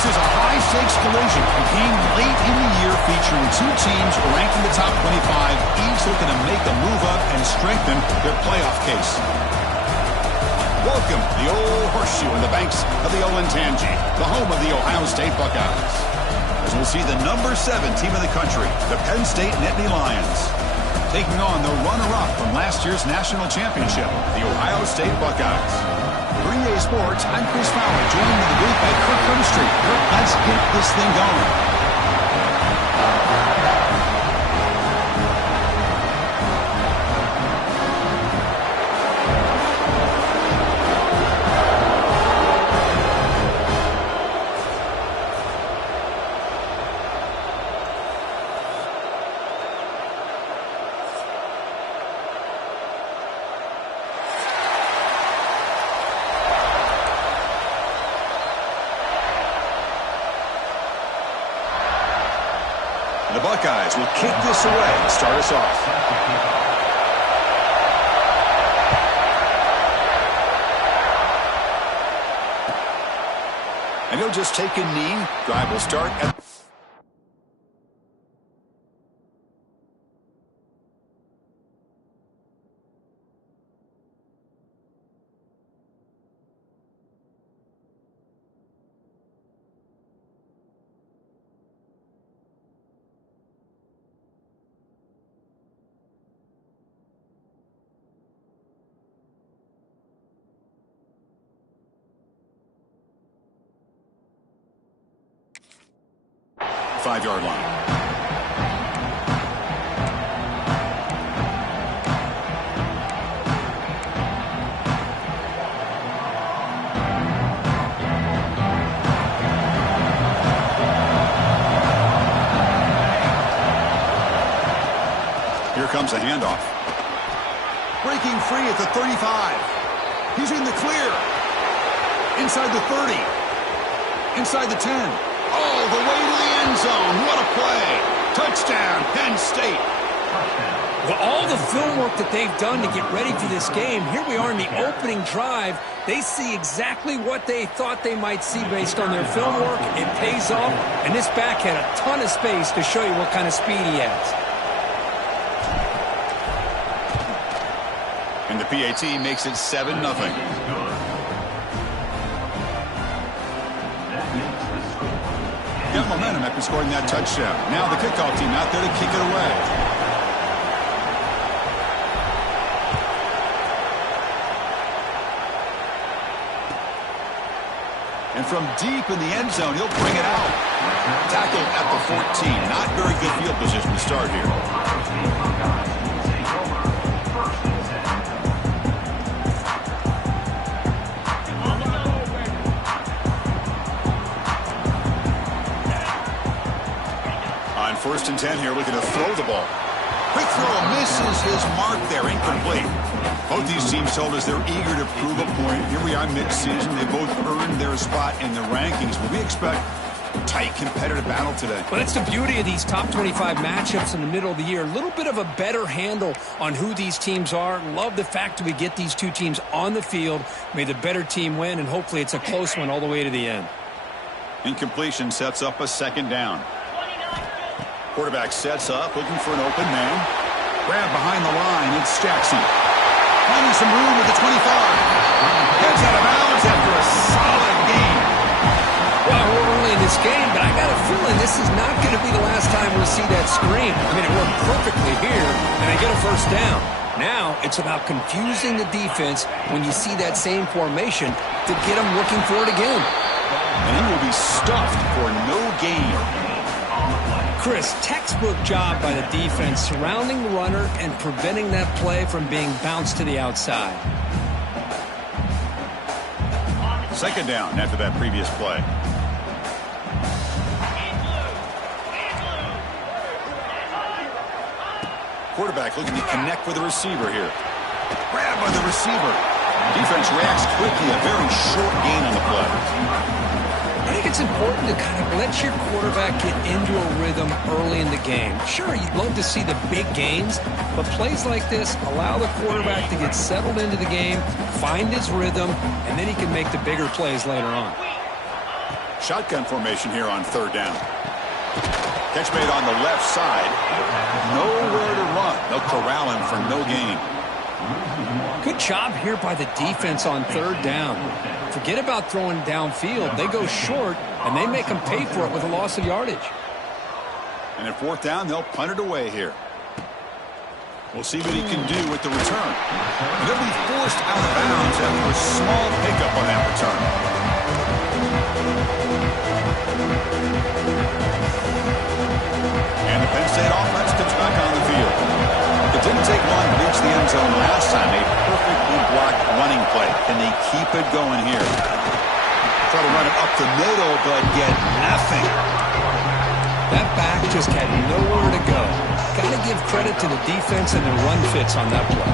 This is a high-stakes collision, a game late in the year featuring two teams ranked in the top 25, each looking to make a move up and strengthen their playoff case. Welcome to the old horseshoe on the banks of the Olentangy, the home of the Ohio State Buckeyes. As we'll see the number 7 team in the country, the Penn State Nittany Lions, taking on the runner-up from last year's national championship, the Ohio State Buckeyes. For EA Sports, I'm Chris Fowler, joined in the booth by Kirk Cumstreet. Kirk, let's get this thing going. The Buckeyes will kick this away and start us off. And he'll just take a knee. Drive will start at... Five-yard line. Here comes a handoff. Breaking free at the 35. He's in the clear. Inside the 30. Inside the 10. Oh, the way to the end zone. What a play. Touchdown, Penn State. Well, all the film work that they've done to get ready for this game, here we are in the opening drive. They see exactly what they thought they might see based on their film work. It pays off, and this back had a ton of space to show you what kind of speed he has. And the PAT makes it 7-0. Got momentum after scoring that touchdown. Now the kickoff team out there to kick it away. And from deep in the end zone, he'll bring it out. Tackled at the 14. Not very good field position to start here. First and 10 here, looking to throw the ball. Quick throw, misses his mark there, incomplete. Both these teams told us they're eager to prove a point. Here we are mid-season. They both earned their spot in the rankings, but we expect a tight, competitive battle today. Well, that's the beauty of these top 25 matchups in the middle of the year. A little bit of a better handle on who these teams are. Love the fact that we get these two teams on the field. May the better team win, and hopefully it's a close one all the way to the end. Incompletion sets up a second down. Quarterback sets up, looking for an open man. Grab behind the line, it's Jackson. Finding some room with the 25. Heads out of bounds after a solid game. Well, we're early in this game, but I got a feeling this is not going to be the last time we'll see that screen. I mean, it worked perfectly here, and they get a first down. Now, it's about confusing the defense when you see that same formation to get them looking for it again. And he will be stuffed for no gain. Chris, textbook job by the defense surrounding the runner and preventing that play from being bounced to the outside. Second down after that previous play. Quarterback looking to connect with the receiver here. Grab by the receiver. Defense reacts quickly. A very short gain on the play. I think it's important to kind of let your quarterback get into a rhythm early in the game. Sure, you'd love to see the big gains, but plays like this allow the quarterback to get settled into the game, find his rhythm, and then he can make the bigger plays later on. Shotgun formation here on third down. Catch made on the left side. Nowhere to run. They'll corral him for no gain. Good job here by the defense on third down. Forget about throwing downfield. They go short, and they make them pay for it with a loss of yardage. And at fourth down, they'll punt it away here. We'll see what he can do with the return. And he'll be forced out of bounds after a small pickup on that return. And the Penn State offense comes back on the field. It didn't take long to reach the end zone last time. A perfectly blocked running play. Can they keep it going here? Try to run it up the middle, but get nothing. That back just had nowhere to go. Got to give credit to the defense and their run fits on that play.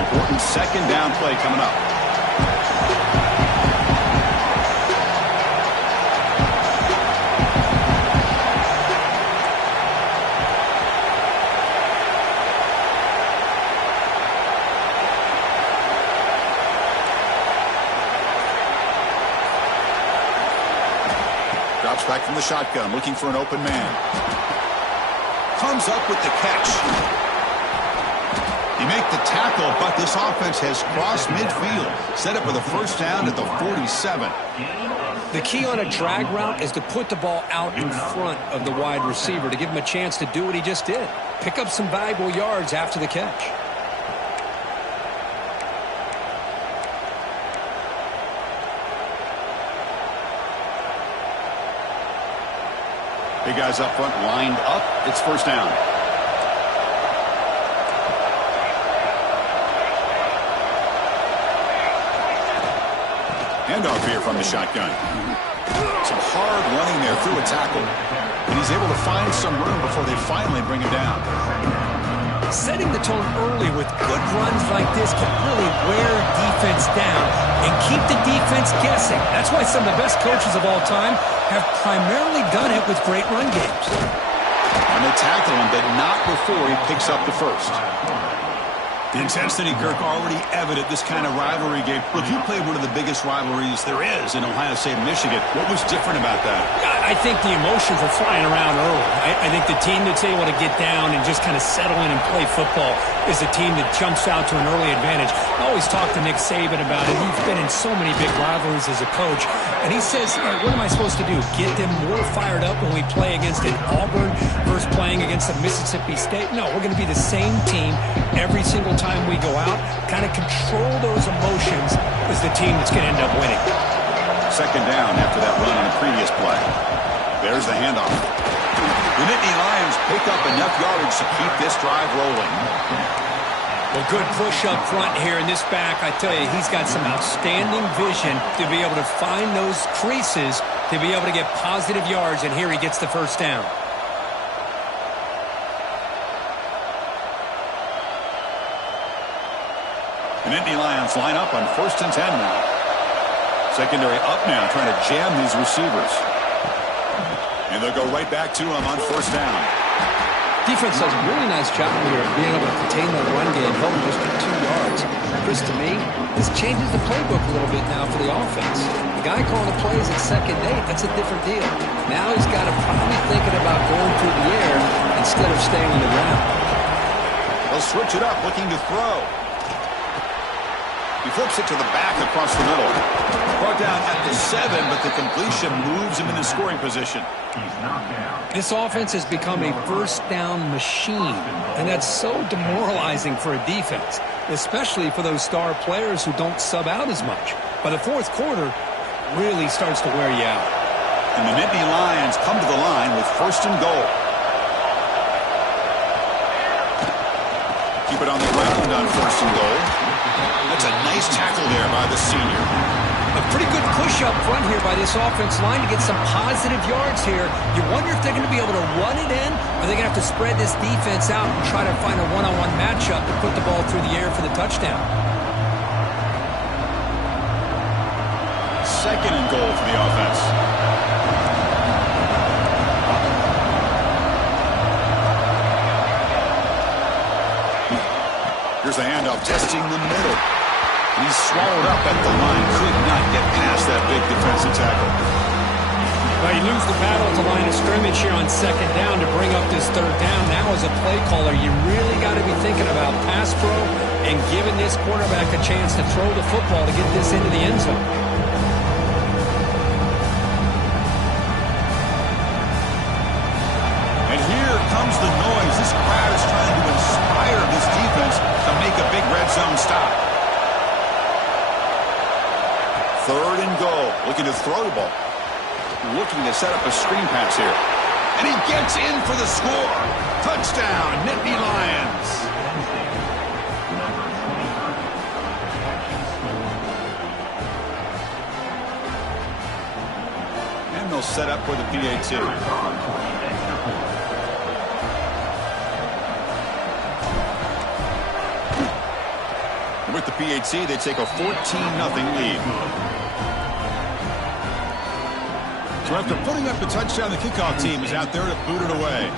Important second down play coming up. Drops back from the shotgun, looking for an open man. Comes up with the catch. He made the tackle, but this offense has crossed midfield. Set up with a first down at the 47. The key on a drag route is to put the ball out in front of the wide receiver to give him a chance to do what he just did. Pick up some valuable yards after the catch. Big guys up front lined up. It's first down. Handoff here from the shotgun. Some hard running there through a tackle. And he's able to find some room before they finally bring him down. Setting the tone early with good runs like this can really wear defense down and keep the defense guessing. That's why some of the best coaches of all time have primarily done it with great run games. And they tackle him, but not before he picks up the first. The intensity, Kirk, already evident this kind of rivalry game. Look, you played one of the biggest rivalries there is in Ohio State and Michigan. What was different about that? I think the emotions are flying around early. I think the team that's able to get down and just kind of settle in and play football is the team that jumps out to an early advantage. I always talk to Nick Saban about it. He's been in so many big rivalries as a coach. And he says, what am I supposed to do? Get them more fired up when we play against an Auburn versus playing against a Mississippi State? No, we're going to be the same team every single time we go out. Kind of control those emotions is the team that's going to end up winning. Second down after that run on the previous play. There's the handoff. The Nittany Lions pick up enough yardage to keep this drive rolling. Well, good push up front here in this back. I tell you, he's got some outstanding vision to be able to find those creases, to be able to get positive yards, and here he gets the first down. The Nittany Lions line up on 1st and 10 now. Secondary up now, trying to jam these receivers. And they'll go right back to him on 1st down. Defense does a really nice job here of being able to contain that run game, held him just to 2 yards. Chris, to me, this changes the playbook a little bit now for the offense. The guy calling the plays at 2nd and 8, that's a different deal. Now he's got to probably thinking about going through the air instead of staying on the ground. They'll switch it up, looking to throw. He flips it to the back across the middle. Brought down at the 7, but the completion moves him into scoring position. This offense has become a first down machine, and that's so demoralizing for a defense, especially for those star players who don't sub out as much. By the 4th quarter, really starts to wear you out. And the Nittany Lions come to the line with 1st and goal. Keep it on the ground on 1st and goal. That's a nice tackle there by the senior. A pretty good push up front here by this offense line to get some positive yards here. You wonder if they're going to be able to run it in, or they're going to have to spread this defense out and try to find a one-on-one matchup to put the ball through the air for the touchdown. 2nd and goal for the offense. Here's the handoff, testing the middle. He's swallowed up at the line. Could not get past that big defensive tackle. Well, you lose the battle at the line of scrimmage here on second down to bring up this third down. Now as a play caller, you really got to be thinking about pass pro and giving this quarterback a chance to throw the football to get this into the end zone. And here comes the noise. This crowd is trying to inspire this defense to make a big red zone stop. Third and goal. Looking to throw the ball. Looking to set up a screen pass here. And he gets in for the score. Touchdown, Nittany Lions. And they'll set up for the PAT. With the PAT, they take a 14-0 lead. So after putting up the touchdown, the kickoff team is out there to boot it away.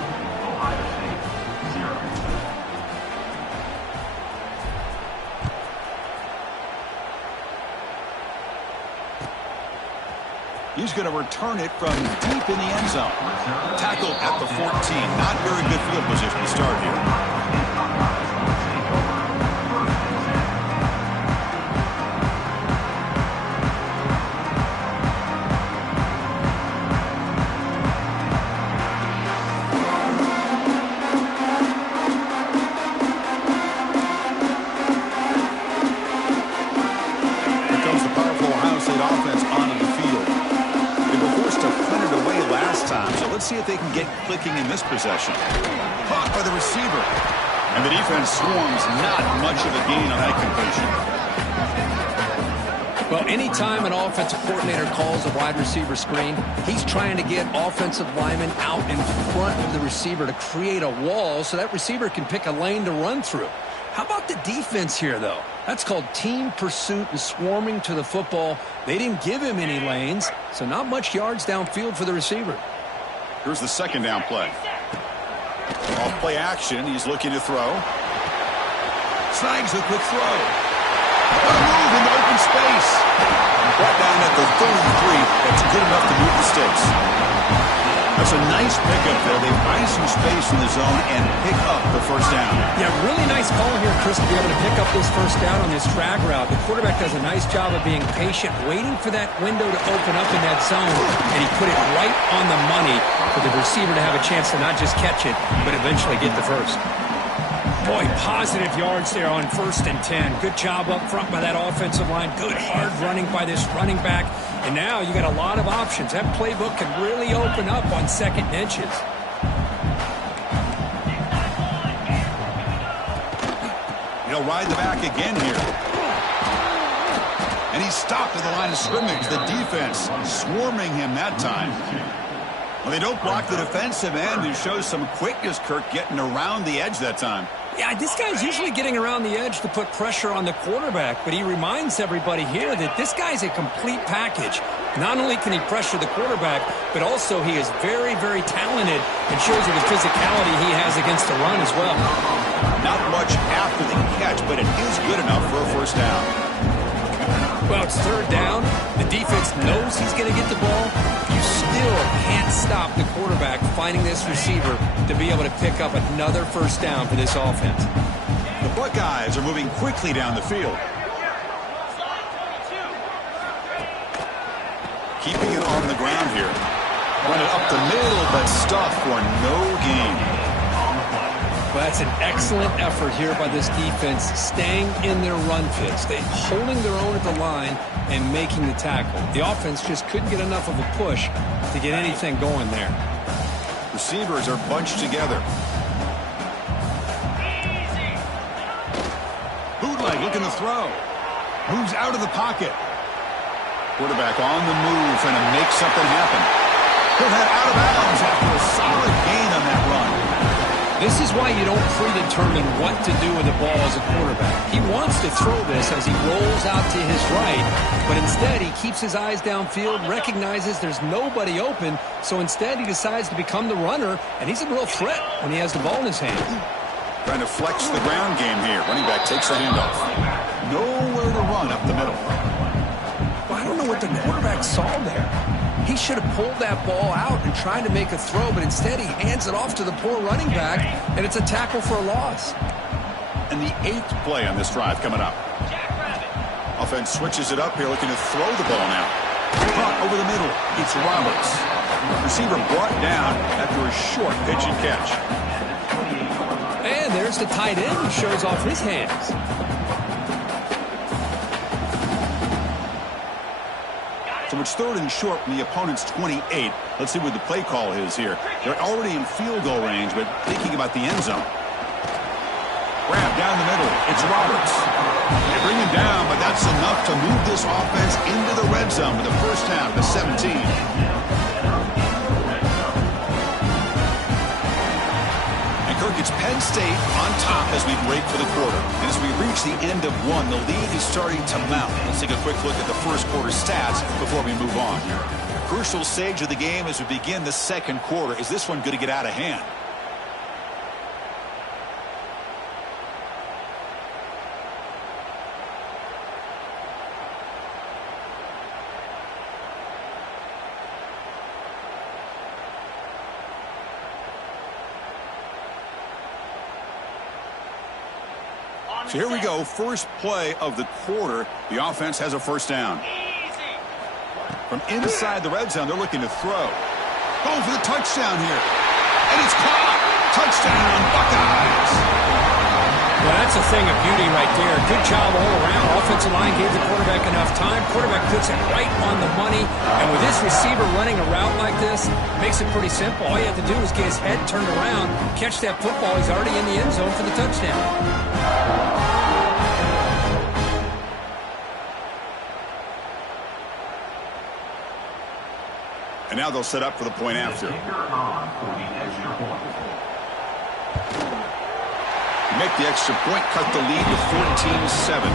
He's going to return it from deep in the end zone. Tackled at the 14. Not very good field position to start here. Let's see if they can get clicking in this possession. Caught by the receiver. And the defense swarms. Not much of a gain on that completion. Well, anytime an offensive coordinator calls a wide receiver screen, he's trying to get offensive linemen out in front of the receiver to create a wall so that receiver can pick a lane to run through. How about the defense here, though? That's called team pursuit and swarming to the football. They didn't give him any lanes, so not much yards downfield for the receiver. Here's the second down play. Off play action. He's looking to throw. Snags a quick throw. What a move in the open space. Brought down at the 33. That's good enough to move the sticks. That's a nice pickup there. They find some space in the zone and pick up the first down. Yeah, really nice call here, Chris, to be able to pick up this first down on this drag route. The quarterback does a nice job of being patient, waiting for that window to open up in that zone, and he put it right on the money for the receiver to have a chance to not just catch it, but eventually get the first. Boy, positive yards there on 1st and 10. Good job up front by that offensive line. Good hard running by this running back. And now you got a lot of options. That playbook can really open up on second and inches. He'll ride the back again here. And he's stopped at the line of scrimmage. The defense swarming him that time. Well, they don't block the defensive end, who shows some quickness, Kirk, getting around the edge that time. Yeah, this guy's usually getting around the edge to put pressure on the quarterback, but he reminds everybody here that this guy's a complete package. Not only can he pressure the quarterback, but also he is very, very talented and shows you the physicality he has against the run as well. Not much after the catch, but it is good enough for a first down. Well, it's third down. The defense knows he's going to get the ball. You still can't stop the quarterback finding this receiver to be able to pick up another first down for this offense. The Buckeyes are moving quickly down the field. Keeping it on the ground here. Run it up the middle, but stuffed for no gain. Well, that's an excellent effort here by this defense, staying in their run fits. They holding their own at the line and making the tackle. The offense just couldn't get enough of a push to get anything going there. Receivers are bunched together. Bootleg looking to throw. Moves out of the pocket. Quarterback on the move, trying to make something happen. He'll head out of bounds after a solid gain on that run. This is why you don't predetermine what to do with the ball as a quarterback. He wants to throw this as he rolls out to his right, but instead he keeps his eyes downfield, recognizes there's nobody open, so instead he decides to become the runner, and he's a real threat when he has the ball in his hand. Trying to flex the ground game here. Running back takes the handoff. Nowhere to run up the middle. Well, I don't know what the quarterback saw there. He should have pulled that ball out and tried to make a throw, but instead he hands it off to the poor running back, and it's a tackle for a loss. And the 8th play on this drive coming up. Offense switches it up here, looking to throw the ball now. Caught over the middle. It's Roberts. Receiver brought down after a short pitch and catch. And there's the tight end who shows off his hands. So it's 3rd and short from the opponent's 28. Let's see what the play call is here. They're already in field goal range, but thinking about the end zone. Grab down the middle. It's Roberts. They bring him down, but that's enough to move this offense into the red zone with a first down to 17. And Kirk, it's Penn State on top as we break for the quarter. And as we reach the end of one, the lead is starting to mount. Let's take a quick look at the first quarter stats before we move on. Crucial stage of the game as we begin the second quarter. Is this one going to get out of hand? So here we go, first play of the quarter. The offense has a first down. From inside the red zone, they're looking to throw. Going for the touchdown here. And it's caught. Touchdown, Buckeyes. Well, that's a thing of beauty right there. Good job all around. Offensive line gave the quarterback enough time. Quarterback puts it right on the money. And with this receiver running a route like this, makes it pretty simple. All you have to do is get his head turned around, catch that football. He's already in the end zone for the touchdown. And now they'll set up for the point after. Make the extra point, cut the lead to 14-7.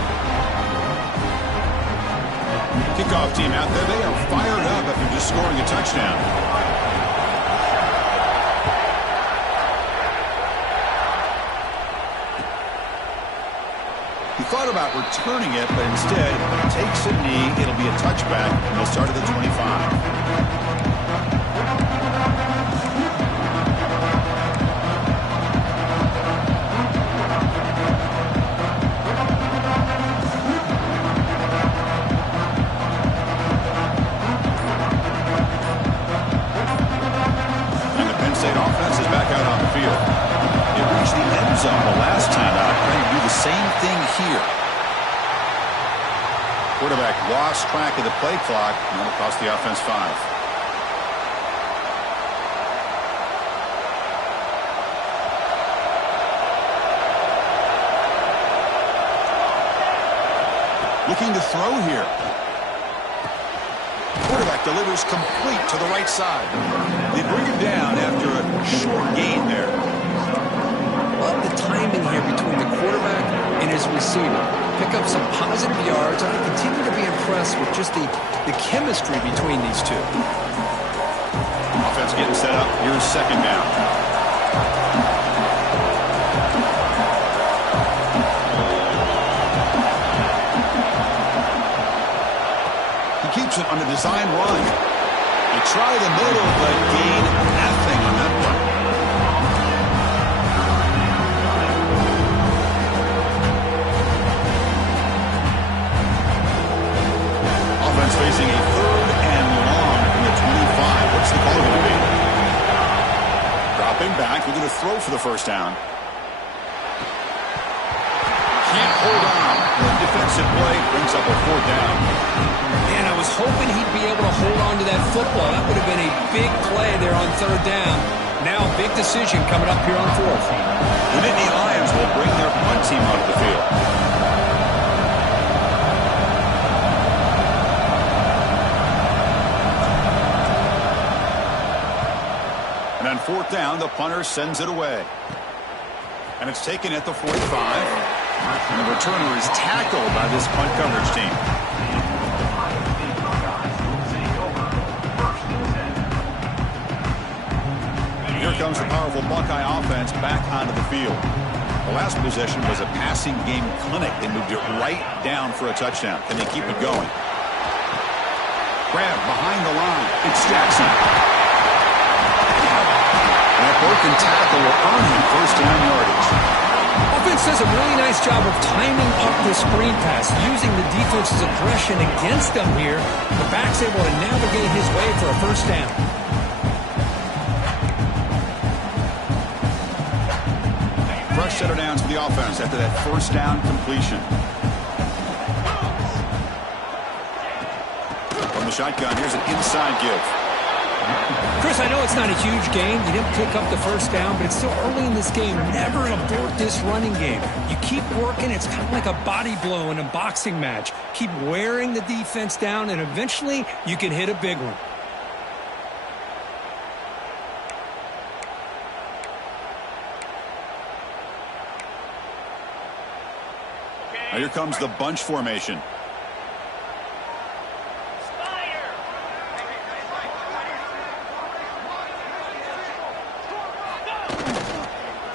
Kickoff team out there. They are fired up after just scoring a touchdown. He thought about returning it, but instead takes a knee. It'll be a touchback, and they'll start at the 25. Offense is back out on the field. It reached the end zone the last time out, trying to do the same thing here. Quarterback lost track of the play clock, and that'll cost the offense 5. Looking to throw here. Quarterback delivers complete to the right side. They bring him down after a short gain there. Love the timing here between the quarterback and his receiver. Pick up some positive yards, and I continue to be impressed with just the chemistry between these two. Offense getting set up. Here's second down. Keeps it on a design run. They try the middle, but gain nothing on that one. Offense facing a 3rd and long from the 25. What's the call going to be? Dropping back, looking to throw for the first down. Can't hold on. The defensive play brings up a 4th down. Man, I was hoping he'd be able to hold on to that football. That would have been a big play there on 3rd down. Now a big decision coming up here on 4th. The Nittany Lions will bring their punt team onto the field. And on 4th down, the punter sends it away. And it's taken at the 45. And the returner is tackled by this punt coverage team. Here comes the powerful Buckeye offense back onto the field. The last possession was a passing game clinic. They moved it right down for a touchdown. Can they keep it going? Grab behind the line. It's Jackson. And that broken tackle will earn him first down yardage. Offense does a really nice job of timing up the screen pass, using the defense's aggression against them here. The back's able to navigate his way for a first down. Fresh set of downs for the offense after that first down completion. From the shotgun, here's an inside give. Chris, I know it's not a huge game. You didn't pick up the first down, but it's still early in this game. Never abort this running game. You keep working. It's kind of like a body blow in a boxing match. Keep wearing the defense down, and eventually you can hit a big one. Now here comes the bunch formation.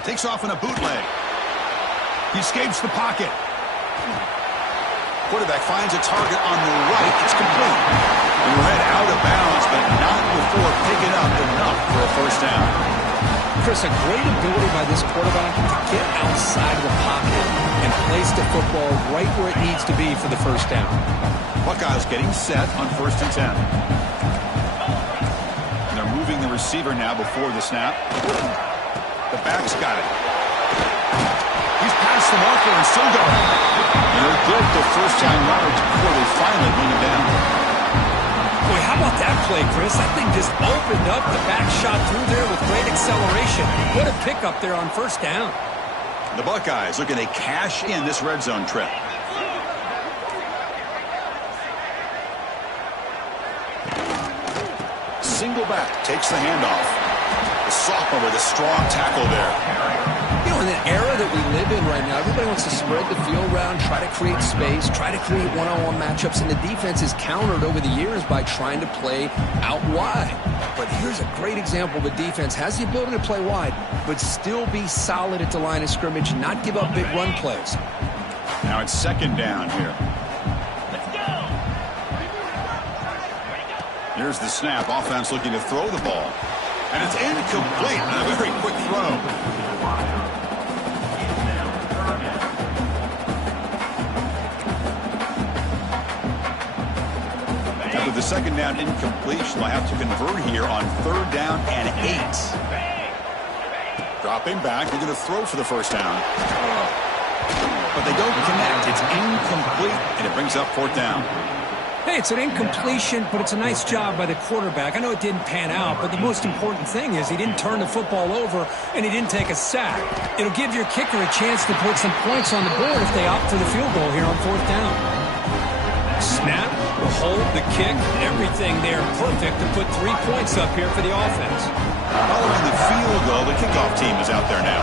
Takes off in a bootleg. He escapes the pocket. Quarterback finds a target on the right. It's complete. He read out of bounds, but not before picking up enough for a first down. Chris, a great ability by this quarterback to get outside the pocket and place the football right where it needs to be for the first down. Buckeyes getting set on 1st and 10. And they're moving the receiver now before the snap. The back's got it. He's past the marker and still going. And they're good to first down yards before they finally bring him down. Boy, how about that play, Chris? That thing just opened up. The back shot through there with great acceleration. What a pickup there on first down. The Buckeyes looking to cash in this red zone trip. Single back takes the handoff. The sophomore with a strong tackle there. You know, in the era that we live in right now, everybody wants to spread the field around, try to create space, try to create one-on-one matchups, and the defense is countered over the years by trying to play out wide. But here's a great example. The defense has the ability to play wide, but still be solid at the line of scrimmage, not give up big run plays. Now it's second down here. Here's the snap. Offense looking to throw the ball. And it's incomplete. A very quick throw. After the second down incompletion, they'll have to convert here on 3rd down and 8. Dropping back. They're going to throw for the first down. But they don't connect. It's incomplete, and it brings up 4th down. Hey, it's an incompletion, but it's a nice job by the quarterback. I know it didn't pan out, but the most important thing is he didn't turn the football over and he didn't take a sack. It'll give your kicker a chance to put some points on the board if they opt for the field goal here on 4th down. Snap, the hold, the kick, everything there perfect to put 3 points up here for the offense. Following the field goal, the kickoff team is out there now.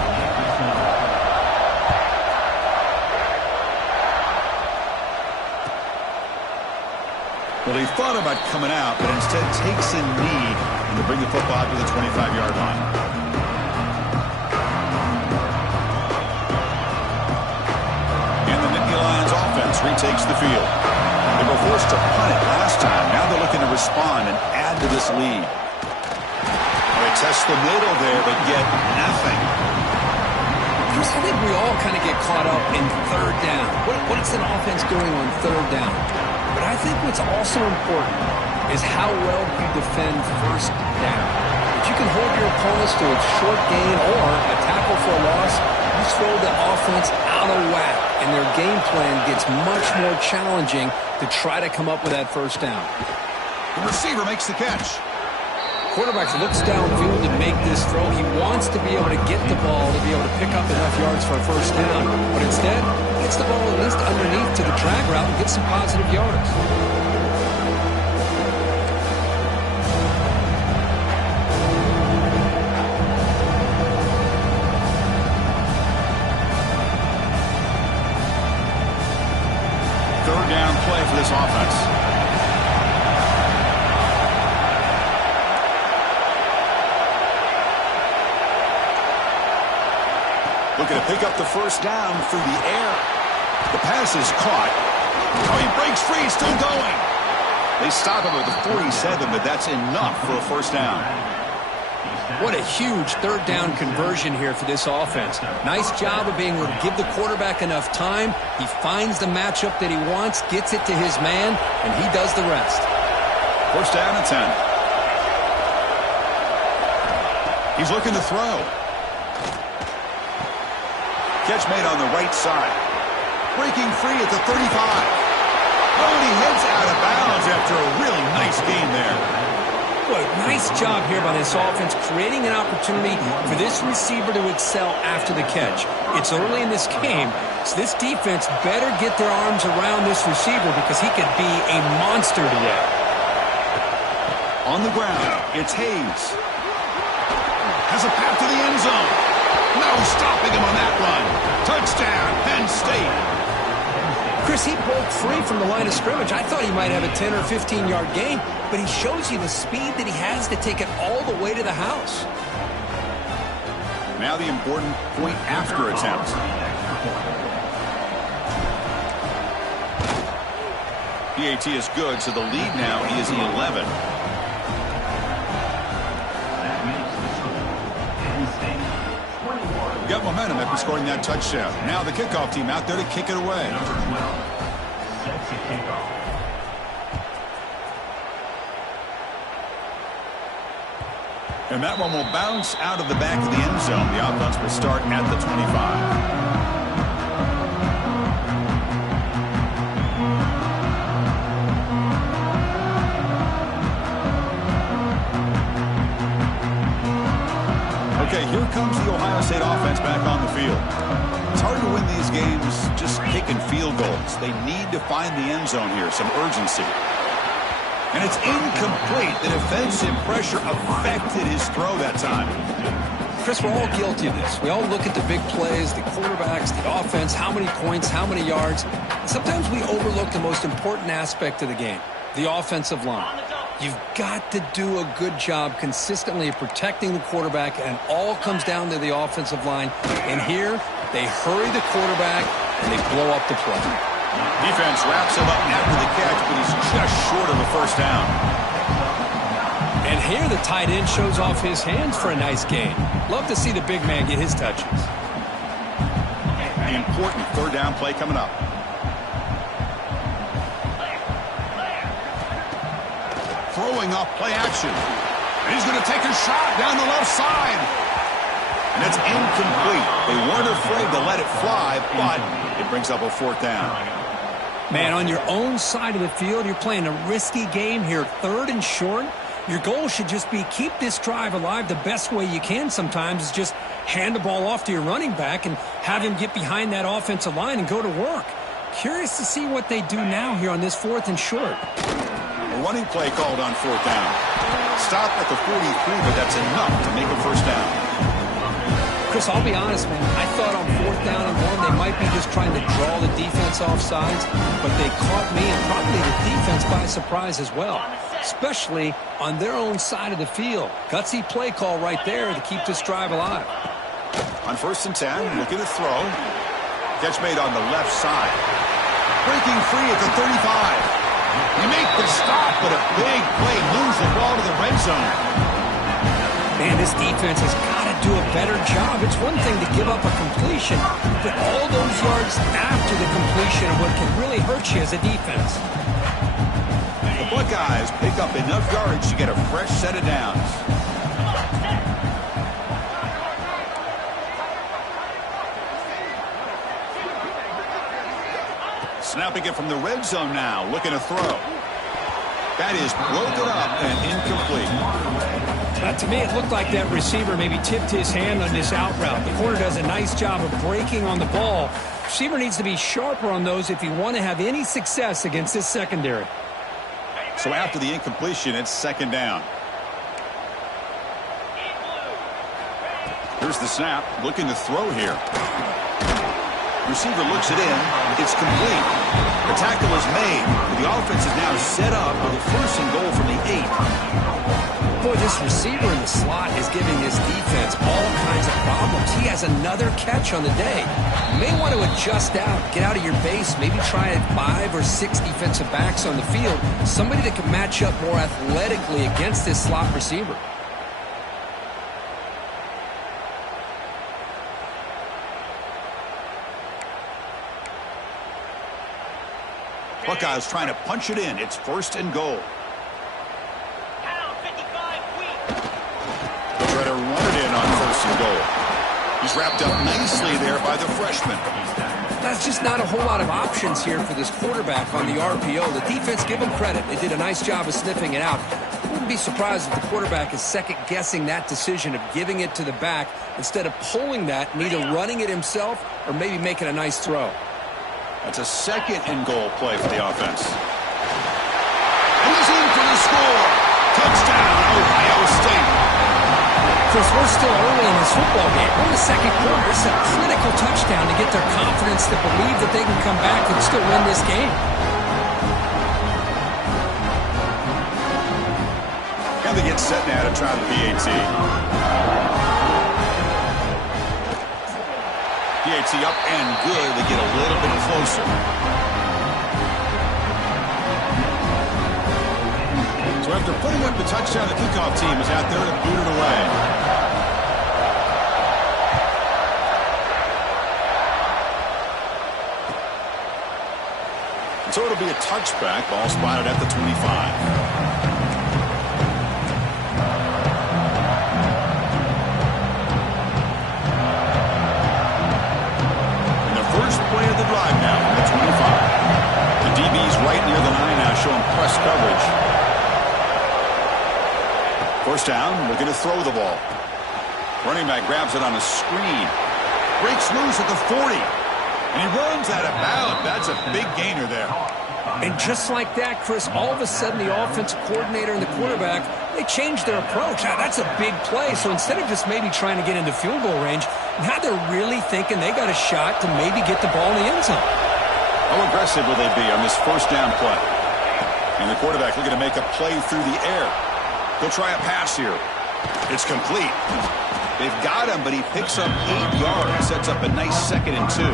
Well, he thought about coming out, but instead takes a knee to bring the football to the 25-yard line. And the Nittany Lions offense retakes the field. They were forced to punt it last time. Now they're looking to respond and add to this lead. They test the middle there, but get nothing. Chris, I think we all kind of get caught up in 3rd down. What is an offense doing on 3rd down? But I think what's also important is how well you defend 1st down. If you can hold your opponents to a short gain or a tackle for a loss, you throw the offense out of whack, and their game plan gets much more challenging to try to come up with that first down. The receiver makes the catch. Quarterback looks downfield to make this throw. He wants to be able to get the ball to be able to pick up enough yards for a first down. But instead, he gets the ball at least underneath to the drag route and gets some positive yards. Third down play for this offense. looking to pick up the first down through the air. The pass is caught. Oh, he breaks free, still going. They stop him at the 47, but that's enough for a first down. What a huge third down conversion here for this offense. Nice job of being able to give the quarterback enough time. He finds the matchup that he wants, gets it to his man, and he does the rest. First down and 10. He's looking to throw. Catch made on the right side. Breaking free at the 35. Oh, and he heads out of bounds after a really nice game there. Boy, nice job here by this offense, creating an opportunity for this receiver to excel after the catch. It's early in this game, so this defense better get their arms around this receiver because he could be a monster today. On the ground, it's Hayes. Has a path to the end zone. No stopping him on that run. Touchdown, Penn State. Chris, he broke free from the line of scrimmage. I thought he might have a 10 or 15-yard gain, but he shows you the speed that he has to take it all the way to the house. Now the important point after attempt. PAT is good, so the lead now is 11. Got momentum after scoring that touchdown. Now the kickoff team out there to kick it away. And that one will bounce out of the back of the end zone. The offense will start at the 25. Okay, here comes the Ohio State offense back on the field. It's hard to win these games just kicking field goals. They need to find the end zone here, some urgency. And it's incomplete. The defensive pressure affected his throw that time. Chris, we're all guilty of this. We all look at the big plays, the quarterbacks, the offense, how many points, how many yards. And sometimes we overlook the most important aspect of the game, the offensive line. You've got to do a good job consistently of protecting the quarterback, and it all comes down to the offensive line. And here, they hurry the quarterback, and they blow up the play. Defense wraps him up after the catch, but he's just short of the first down. And here, the tight end shows off his hands for a nice gain. Love to see the big man get his touches. The important third down play coming up. Throwing off play action. And he's going to take a shot down the left side. And it's incomplete. They weren't afraid to let it fly, but it brings up a fourth down. Man, on your own side of the field, you're playing a risky game here. Third and short. Your goal should just be keep this drive alive the best way you can sometimes is just hand the ball off to your running back and have him get behind that offensive line and go to work. Curious to see what they do now here on this fourth and short. A running play called on fourth down. Stop at the 43, but that's enough to make a first down. Chris, I'll be honest, man. I thought on fourth down and one, they might be just trying to draw the defense off sides, but they caught me and probably the defense by surprise as well, especially on their own side of the field. Gutsy play call right there to keep this drive alive. On first and 10, looking to throw. Catch made on the left side. Breaking free at the 35. You make the stop, but a big play moves the ball to the red zone. Man, this defense has got to do a better job. It's one thing to give up a completion, but all those yards after the completion are what can really hurt you as a defense. The Buckeyes pick up enough yards to get a fresh set of downs. Snapping it from the red zone now, looking to throw. That is broken up and incomplete. To me, it looked like that receiver maybe tipped his hand on this out route. The corner does a nice job of breaking on the ball. Receiver needs to be sharper on those if you want to have any success against this secondary. So after the incompletion, it's second down. Here's the snap, looking to throw here. Receiver looks it in. It's complete. The tackle is made. The offense is now set up with a first and goal from the 8. Boy, this receiver in the slot is giving this defense all kinds of problems. He has another catch on the day. You may want to adjust out, get out of your base, maybe try 5 or 6 defensive backs on the field, somebody that can match up more athletically against this slot receiver. Buckeyes trying to punch it in. It's 1st and goal. They'll try to run it in on 1st and goal. He's wrapped up nicely there by the freshman. That's just not a whole lot of options here for this quarterback on the RPO. The defense, give them credit. They did a nice job of sniffing it out. Wouldn't be surprised if the quarterback is second-guessing that decision of giving it to the back instead of pulling that and either running it himself or maybe making a nice throw. That's a 2nd and goal play for the offense. And he's in for the score. Touchdown, Ohio State. Chris, we're still early in this football game. We're in the 2nd quarter. It's a critical touchdown to get their confidence to believe that they can come back and still win this game. Now they get set now to try the PAT. PAT up and good. They get a little bit closer. So after putting up the touchdown, the kickoff team is out there to boot it away. And so it'll be a touchback. Ball spotted at the 25. Play of the drive now from the 25. The DB's right near the line now, showing press coverage. 1st down, we're going to throw the ball. Running back grabs it on a screen. Breaks loose at the 40. And he runs out of bounds. That's a big gainer there. And just like that, Chris, all of a sudden the offensive coordinator and the quarterback, they changed their approach. Now, that's a big play. So instead of just maybe trying to get into field goal range, now they're really thinking they got a shot to maybe get the ball in the end zone. How aggressive will they be on this 1st down play? And the quarterback looking to make a play through the air. He'll try a pass here. It's complete. They've got him, but he picks up 8 yards. Sets up a nice 2nd and 2.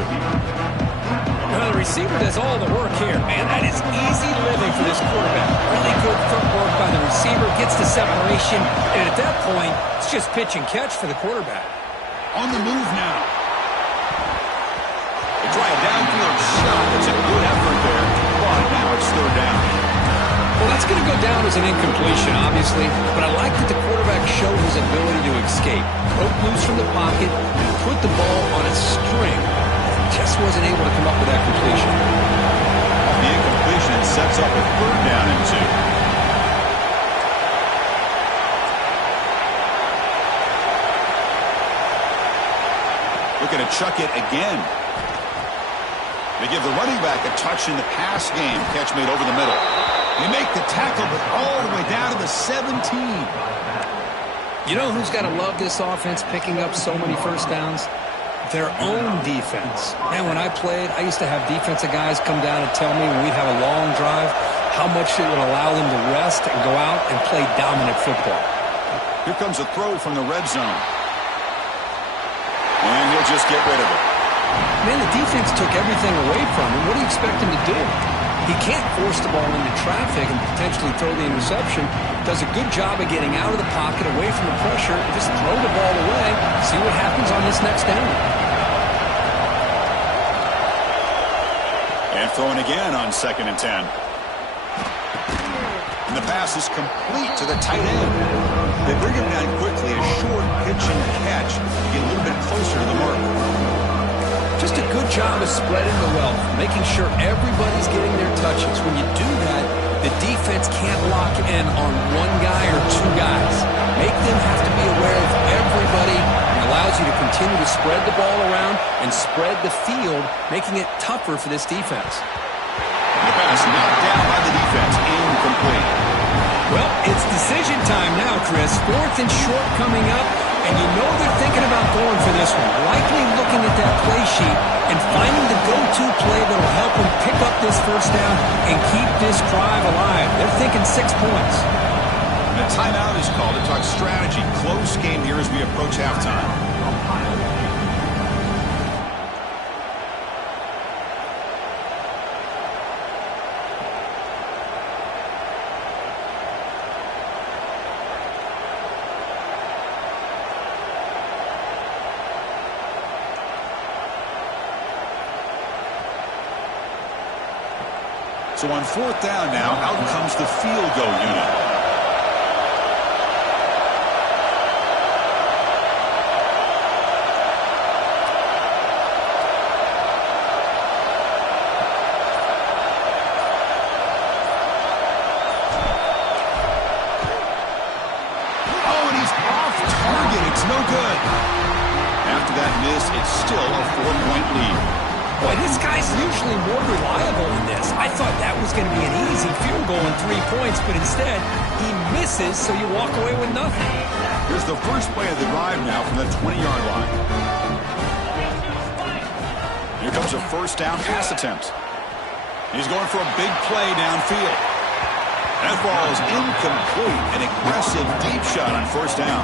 Well, the receiver does all the work here, man. That is easy living for this quarterback. Really good footwork by the receiver. Gets the separation. And at that point, it's just pitch and catch for the quarterback. On the move now. They try a downfield shot. It's a good effort there. But now it's 3rd down. Well, that's going to go down as an incompletion, obviously. But I like that the quarterback showed his ability to escape. Broke loose from the pocket and put the ball on a string. Just wasn't able to come up with that completion. The incompletion sets up a 3rd down and 2. Looking to chuck it again. They give the running back a touch in the pass game. Catch made over the middle. They make the tackle, but all the way down to the 17. You know who's got to love this offense picking up so many 1st downs? Their own defense. Man, when I played, I used to have defensive guys come down and tell me when we'd have a long drive how much it would allow them to rest and go out and play dominant football. Here comes a throw from the red zone. And he'll just get rid of it. Man, the defense took everything away from him. What do you expect him to do? He can't force the ball into traffic and potentially throw the interception. Does a good job of getting out of the pocket, away from the pressure, and just throw the ball away. See what happens on this next down. And throwing again on 2nd and 10. And the pass is complete to the tight end. They bring him down quickly, a short pitch and catch to get a little bit closer to the mark. Just a good job of spreading the wealth, making sure everybody's getting their touches. When you do that, the defense can't lock in on one guy or 2 guys. Make them have to be aware of everybody and allows you to continue to spread the ball around and spread the field, making it tougher for this defense. The pass knocked down by the defense, incomplete. Well, it's decision time now, Chris. 4th and short coming up. And you know they're thinking about going for this one. Likely looking at that play sheet and finding the go-to play that will help them pick up this 1st down and keep this drive alive. They're thinking 6 points. A timeout is called to talk strategy. Close game here as we approach halftime. So on fourth down now, out comes the field goal unit. Oh, and he's off target. It's no good. After that miss, it's still a 4-point lead. Boy, this guy's usually more reliable in this. I thought that was going to be an easy field goal and 3 points, but instead, he misses, so you walk away with nothing. Here's the first play of the drive now from the 20-yard line. Here comes a first down pass attempt. He's going for a big play downfield. That ball is incomplete. An aggressive deep shot on first down.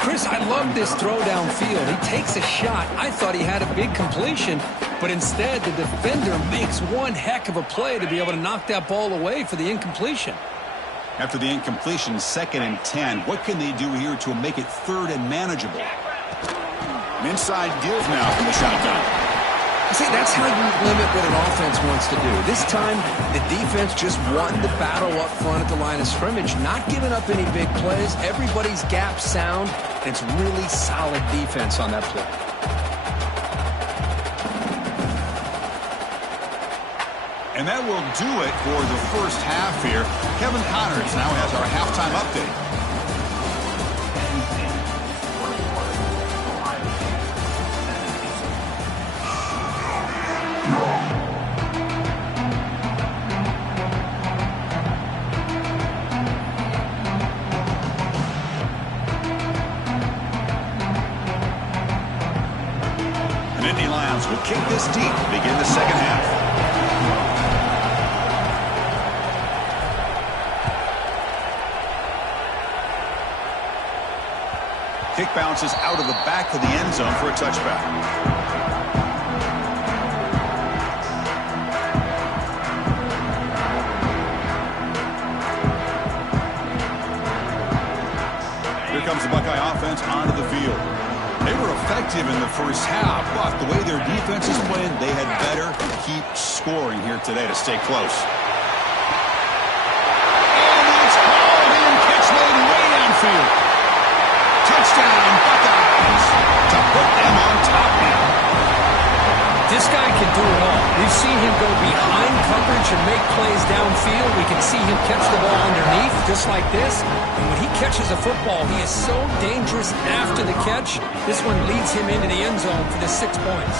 Chris, I love this throw downfield. He takes a shot. I thought he had a big completion, but instead the defender makes one heck of a play to be able to knock that ball away for the incompletion. After the incompletion, 2nd and 10. What can they do here to make it 3rd and manageable? An inside give now from the shotgun. See, that's how you limit what an offense wants to do. This time, the defense just won the battle up front at the line of scrimmage, not giving up any big plays. Everybody's gap sound, and it's really solid defense on that play. And that will do it for the first half here. Kevin Connors now has our halftime update. Will kick this deep to begin the second half. Kick bounces out of the back of the end zone for a touchback. Here comes the Buckeye offense onto the field. They were effective in the first half, but the way their defense is playing, they had better keep scoring here today to stay close. And it's hauled in, catch made way downfield. Touchdown, Buckeyes, to put them on top now. This guy can do it all. We've seen him go behind coverage and make plays downfield. We can see him catch the ball underneath, just like this. And when he catches a football, he is so dangerous after the catch. This one leads him into the end zone for the 6 points.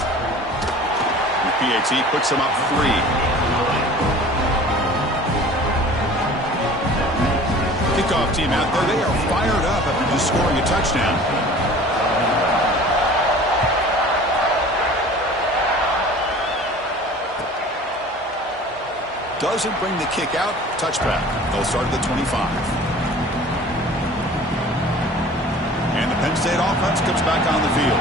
The PAT puts him up 3. Kickoff team out there. They are fired up after just scoring a touchdown. Doesn't bring the kick out. Touchback. They'll start at the 25. And the Penn State offense comes back on the field.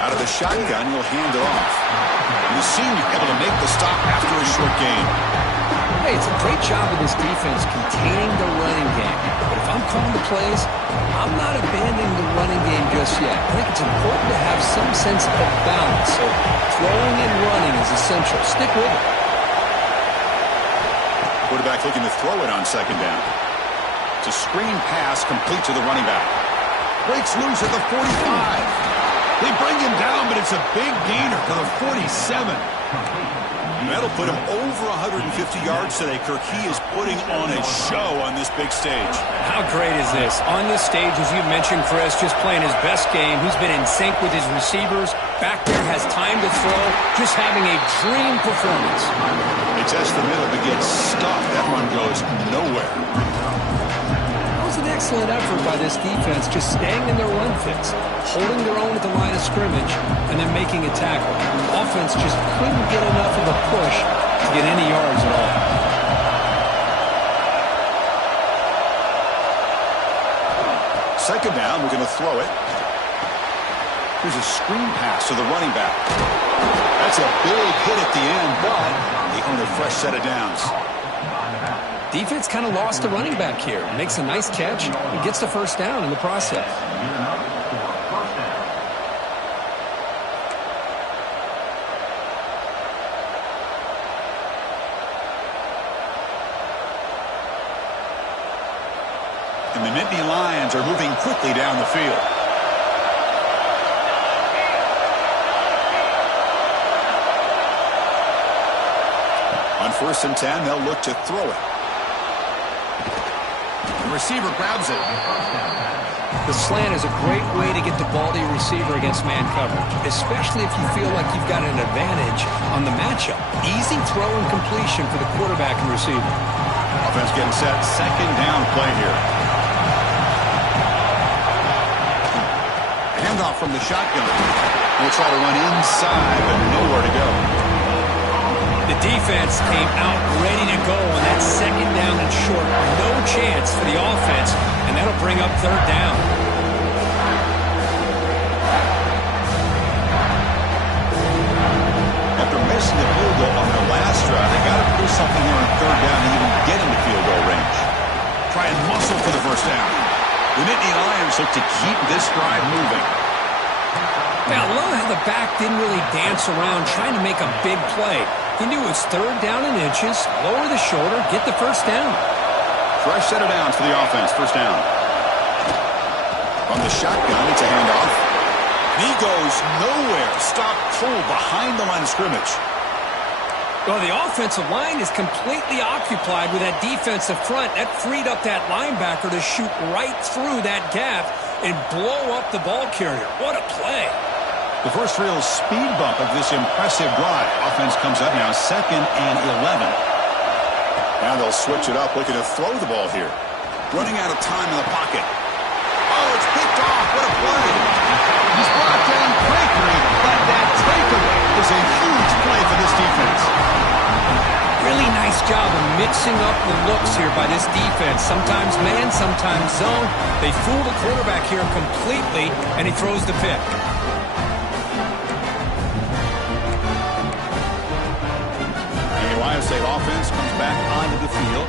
Out of the shotgun, he'll hand it off. And the senior able to make the stop after a short gain. Hey, it's a great job of this defense containing the running game. But if I'm calling the plays, I'm not abandoning the running game just yet. I think it's important to have some sense of balance. So throwing and running is essential. Stick with it. Quarterback looking to throw it on 2nd down. It's a screen pass complete to the running back. Breaks loose at the 45. They bring him down, but it's a big gainer to the 47. That'll put him over 150 yards today, Kirk. He is putting on a show on this big stage. How great is this? On this stage, as you mentioned, Chris, just playing his best game. He's been in sync with his receivers. Back there has time to throw. Just having a dream performance. It's the middle, but gets stuffed. That one goes nowhere. That was an excellent effort by this defense, just staying in their run fits, holding their own at the line of scrimmage, and then making a tackle. Offense just couldn't get enough of a push to get any yards at all. Second down, we're going to throw it. Here's a screen pass to the running back. That's a big hit at the end, but they earn a fresh set of downs. Defense kind of lost the running back here. Makes a nice catch and gets the first down in the process. And the Nittany Lions are moving quickly down the field. On 1st and 10, they'll look to throw it. The receiver grabs it. The slant is a great way to get the ball to your receiver against man coverage, especially if you feel like you've got an advantage on the matchup. Easy throw and completion for the quarterback and receiver. Offense getting set. Second down play here. Handoff from the shotgun. We'll try to run inside, but nowhere to go. The defense came out ready to go on that second down and short. No chance for the offense, and that'll bring up third down. After missing the field goal on their last drive, they got to do something here on third down to even get into field goal range. Try and muscle for the first down. The Nittany Lions look to keep this drive moving. Now, I love how the back didn't really dance around trying to make a big play. He knew it's third down and inches, lower the shoulder, get the first down. Fresh set of downs for the offense, first down. From the shotgun, it's a handoff. He goes nowhere. Stop cold behind the line of scrimmage. Well, the offensive line is completely occupied with that defensive front. That freed up that linebacker to shoot right through that gap and blow up the ball carrier. What a play. The first real speed bump of this impressive drive. Offense comes up now, 2nd and 11. Now they'll switch it up, looking to throw the ball here. Running out of time in the pocket. Oh, it's picked off. What a play. He's brought down quickly, but that takeaway is a huge play for this defense. Really nice job of mixing up the looks here by this defense. Sometimes man, sometimes zone. They fool the quarterback here completely, and he throws the pick. Ohio State offense comes back onto the field.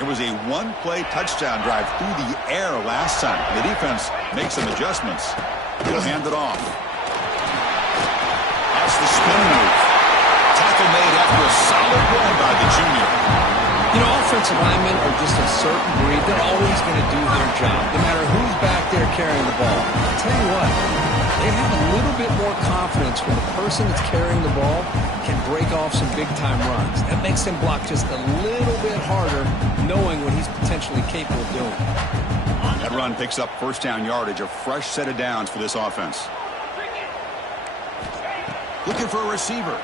It was a one-play touchdown drive through the air last time. The defense makes some adjustments. He'll hand it off. That's the spin move. Tackle made after a solid run by the junior. You know, offensive linemen are just a certain breed. They're always going to do their job, no matter who's back there carrying the ball. I'll tell you what, they have a little bit more confidence when the person that's carrying the ball can break off some big-time runs. That makes them block just a little bit harder, knowing what he's potentially capable of doing. That run picks up first down yardage, a fresh set of downs for this offense. Looking for a receiver.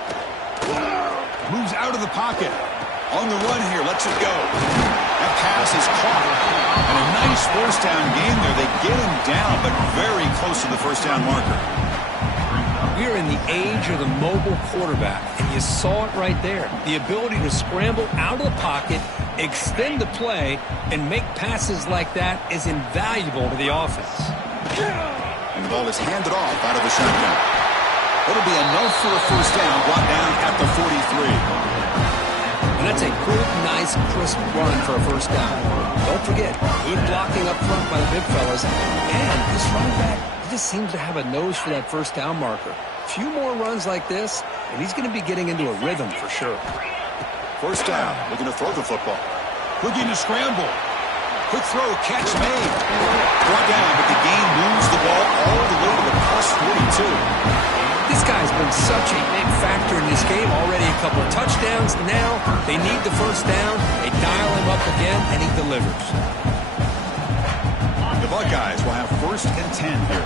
Moves out of the pocket. On the run here, lets it go. That pass is caught. And a nice first down gain there. They get him down, but very close to the first down marker. We're in the age of the mobile quarterback, and you saw it right there. The ability to scramble out of the pocket, extend the play, and make passes like that is invaluable to the offense. And the ball is handed off out of the shotgun. It'll be enough for a first down, brought down at the 43. And that's a good, nice, crisp run for a first down. Don't forget, good blocking up front by the big fellas. And this running back, he just seems to have a nose for that first down marker. A few more runs like this, and he's going to be getting into a rhythm for sure. First down, looking to throw the football. Looking to scramble. Quick throw, catch made. Brought down, but the game moves the ball all the way to the plus 42. This guy's been such a big factor in this game. Already a couple of touchdowns. Now they need the first down. They dial him up again, and he delivers. The Buckeyes will have 1st and 10 here.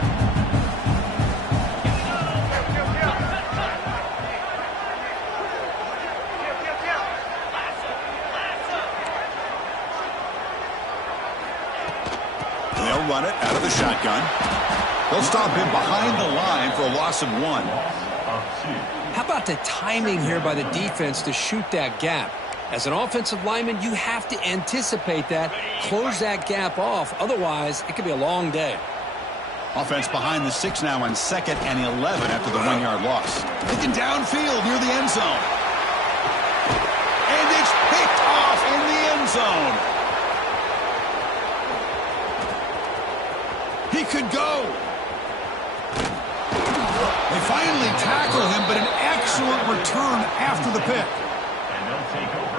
run it out of the shotgun. They'll stop him behind the line for a loss of 1. How about the timing here by the defense to shoot that gap? As an offensive lineman, you have to anticipate that, close that gap off. Otherwise, it could be a long day. Offense behind the 6 now on 2nd and 11 after the 1-yard loss. Looking downfield near the end zone. And it's picked off in the end zone. He could go. They finally tackle him, but an excellent return after the pick.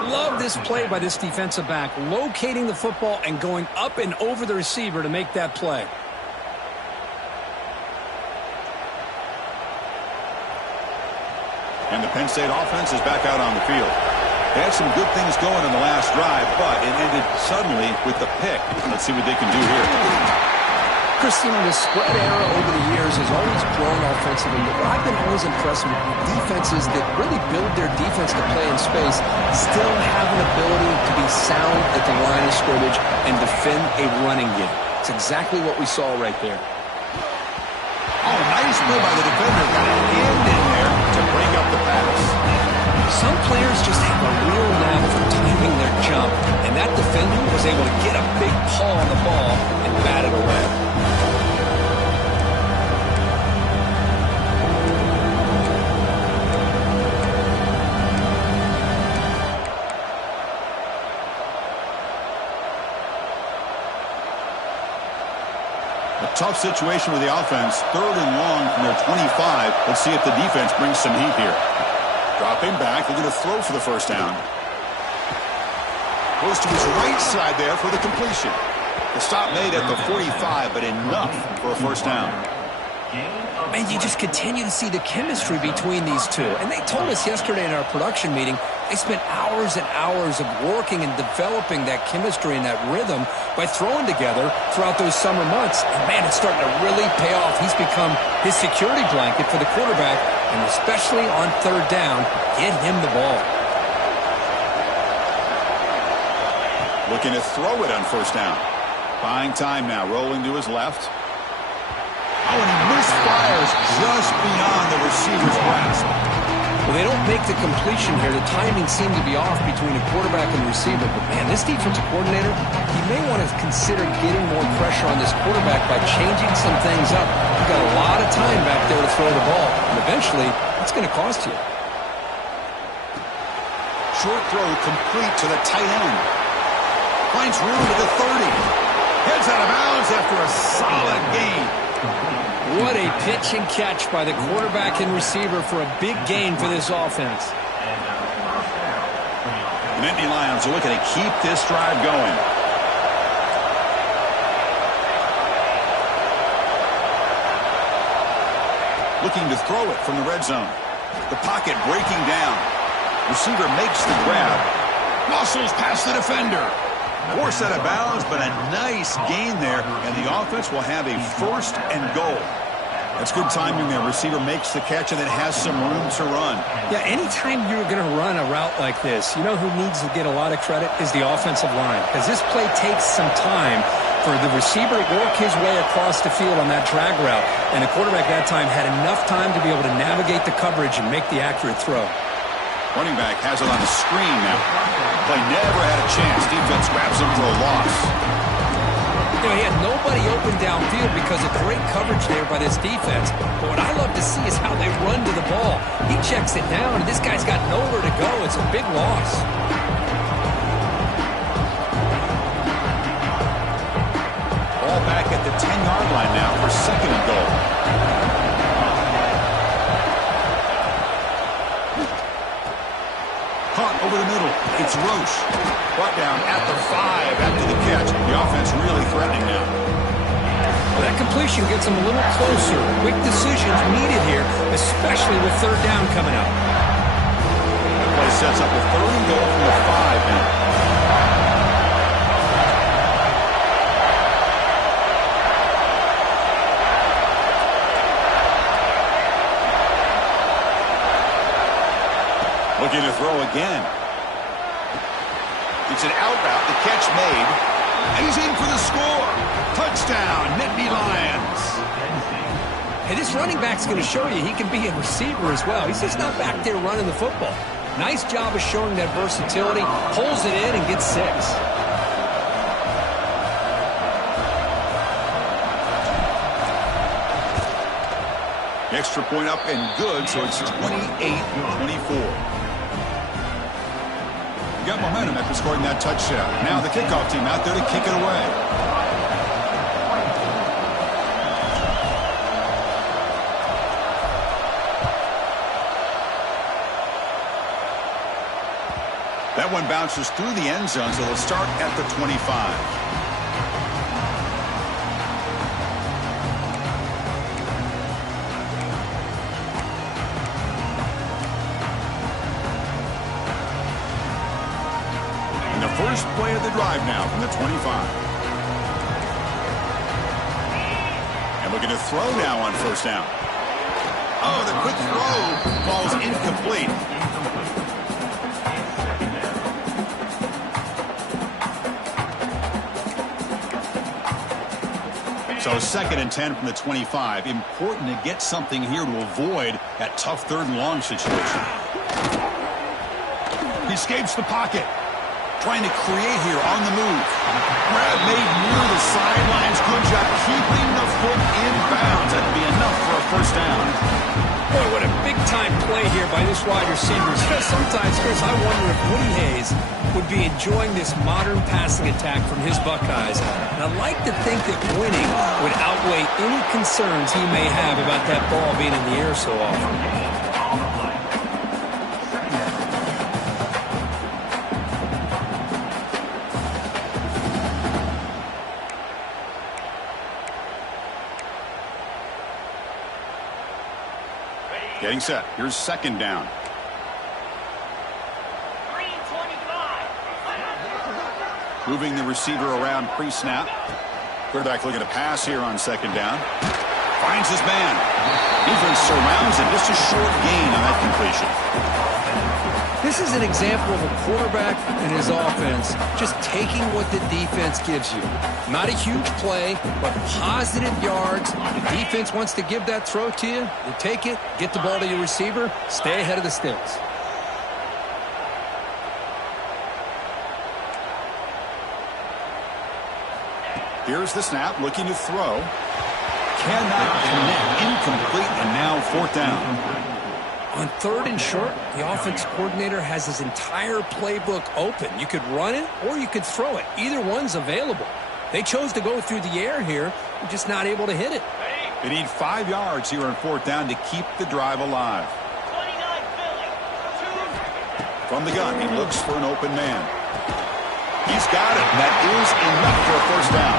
Love this play by this defensive back, locating the football and going up and over the receiver to make that play. And the Penn State offense is back out on the field. They had some good things going in the last drive, but it ended suddenly with the pick. Let's see what they can do here. Christine, the spread era over the years has always grown offensively, but I've been always impressed with defenses that really build their defense to play in space, still have an ability to be sound at the line of scrimmage and defend a running game. It's exactly what we saw right there. Oh, nice play by the defender. Got a hand in there to break up the pass. Some players just have a real knack for timing their jump, and that defender was able to get a big paw on the ball and bat it away. Tough situation with the offense. 3rd and long from their 25. Let's see if the defense brings some heat here. Dropping back. They're going to throw for the first down. Goes to his right side there for the completion. The stop made at the 45, but enough for a first down. Man, you just continue to see the chemistry between these two. And they told us yesterday in our production meeting, they spent hours and hours of working and developing that chemistry and that rhythm by throwing together throughout those summer months. And, man, it's starting to really pay off. He's become his security blanket for the quarterback, and especially on 3rd down, get him the ball. Looking to throw it on 1st down. Buying time now, rolling to his left. Oh, and he misfires just beyond the receiver's grasp. Well, they don't make the completion here. The timing seemed to be off between the quarterback and the receiver. But, man, this defensive coordinator, he may want to consider getting more pressure on this quarterback by changing some things up. You've got a lot of time back there to throw the ball. And eventually, it's going to cost you. Short throw complete to the tight end. Finds room at the 30. Heads out of bounds after a solid gain. What a pitch and catch by the quarterback and receiver for a big gain for this offense. The Nittany Lions are looking to keep this drive going. Looking to throw it from the red zone. The pocket breaking down. Receiver makes the grab. Muscles past the defender. Forced out of bounds, but a nice gain there, and the offense will have a 1st and goal. That's good timing there. Receiver makes the catch and then has some room to run. Yeah, anytime you're going to run a route like this, you know who needs to get a lot of credit is the offensive line, because this play takes some time for the receiver to work his way across the field on that drag route, and the quarterback that time had enough time to be able to navigate the coverage and make the accurate throw. Running back has it on the screen now. Play never had a chance. Defense grabs him for a loss. You know, he had nobody open downfield because of great coverage there by this defense. But what I love to see is how they run to the ball. He checks it down, and this guy's got nowhere to go. It's a big loss. Ball back at the 10-yard line now for 2nd and goal. Caught over the middle. It's Roche. Brought down at the 5 after the catch. The offense really threatening now. Well, that completion gets them a little closer. Quick decisions needed here, especially with 3rd down coming up. The play sets up a 3rd and goal from the 5 now. Looking to throw again. It's an out route. The catch made. And he's in for the score. Touchdown, Nittany Lions. Hey, this running back's going to show you he can be a receiver as well. He's just not back there running the football. Nice job of showing that versatility. Pulls it in and gets 6. Extra point up and good, so it's 28-24. Got momentum after scoring that touchdown. Now the kickoff team out there to kick it away. That one bounces through the end zone, so they'll start at the 25. First play of the drive now from the 25. And looking to throw now on first down. Oh, the quick throw falls incomplete. So 2nd and 10 from the 25. Important to get something here to avoid that tough 3rd and long situation. He escapes the pocket. Trying to create here on the move. Grab made near the sidelines. Good job keeping the foot in bounds. That'd be enough for a first down. Boy, what a big-time play here by this wide receiver. Sometimes, Chris, I wonder if Woody Hayes would be enjoying this modern passing attack from his Buckeyes. And I'd like to think that winning would outweigh any concerns he may have about that ball being in the air so often. Getting set. Here's 2nd down. Moving the receiver around pre-snap. Quarterback looking to pass here on 2nd down. Finds his man. Defense surrounds him. Just a short gain on that completion. This is an example of a quarterback and his offense just taking what the defense gives you. Not a huge play, but positive yards. The defense wants to give that throw to you. You take it, get the ball to your receiver, stay ahead of the sticks. Here's the snap, looking to throw. Cannot connect, incomplete, and now 4th down. On 3rd and short, the offense coordinator has his entire playbook open. You could run it or you could throw it. Either one's available. They chose to go through the air here. They're just not able to hit it. They need 5 yards here on 4th down to keep the drive alive. From the gun, he looks for an open man. He's got it. That is enough for a first down.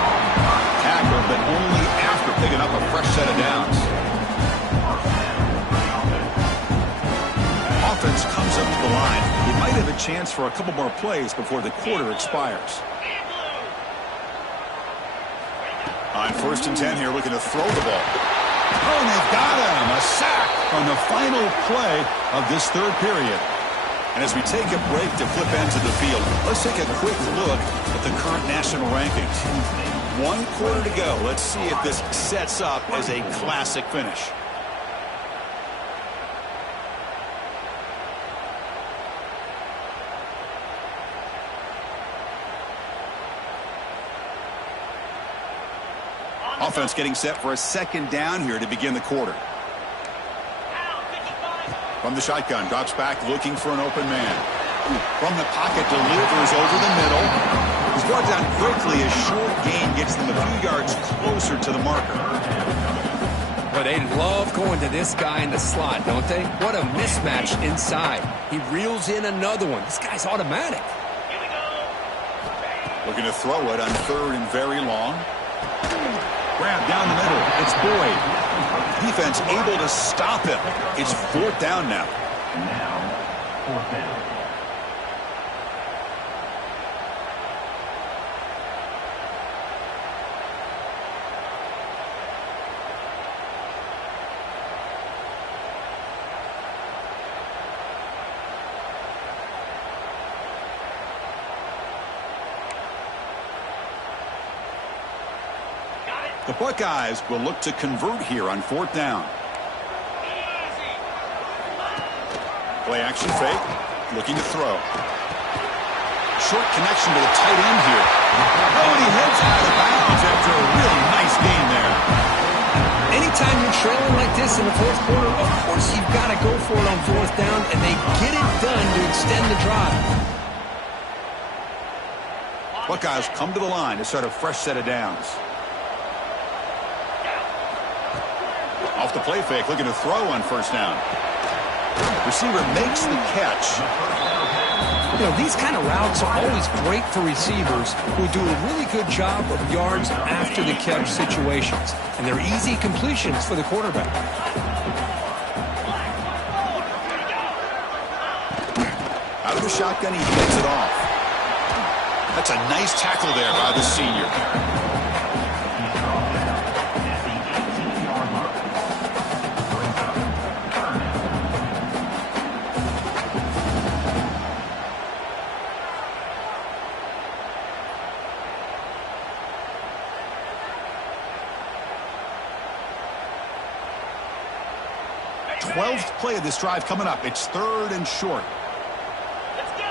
Tackle, but only after picking up a fresh set of downs. Offense comes up to the line. He might have a chance for a couple more plays before the quarter expires. On 1st and 10 here, looking to throw the ball. Oh, and they've got him. A sack on the final play of this 3rd period. And as we take a break to flip ends of the field, let's take a quick look at the current national rankings. 1 quarter to go. Let's see if this sets up as a classic finish. Offense getting set for a 2nd down here to begin the quarter. From the shotgun, drops back looking for an open man. From the pocket, delivers over the middle. He's brought down quickly. A short gain gets them a few yards closer to the marker. Well, they love going to this guy in the slot, don't they? What a mismatch inside. He reels in another one. This guy's automatic. Looking to throw it on 3rd and very long. Grab down the middle. It's Boyd. Defense able to stop him. It's 4th down now. Now, 4th down. The Buckeyes will look to convert here on 4th down. Play action fake. Looking to throw. Short connection to the tight end here. Oh, and he heads out of bounds after a really nice gain there. Anytime you're trailing like this in the 4th quarter, of course you've got to go for it on 4th down, and they get it done to extend the drive. Buckeyes come to the line to start a fresh set of downs. Off the play fake, looking to throw on 1st down. Receiver makes the catch. You know, these kind of routes are always great for receivers who do a really good job of yards after the catch situations. And they're easy completions for the quarterback. Out of the shotgun, he gets it off. That's a nice tackle there by the senior. 12th play of this drive coming up. It's 3rd and short. Let's go.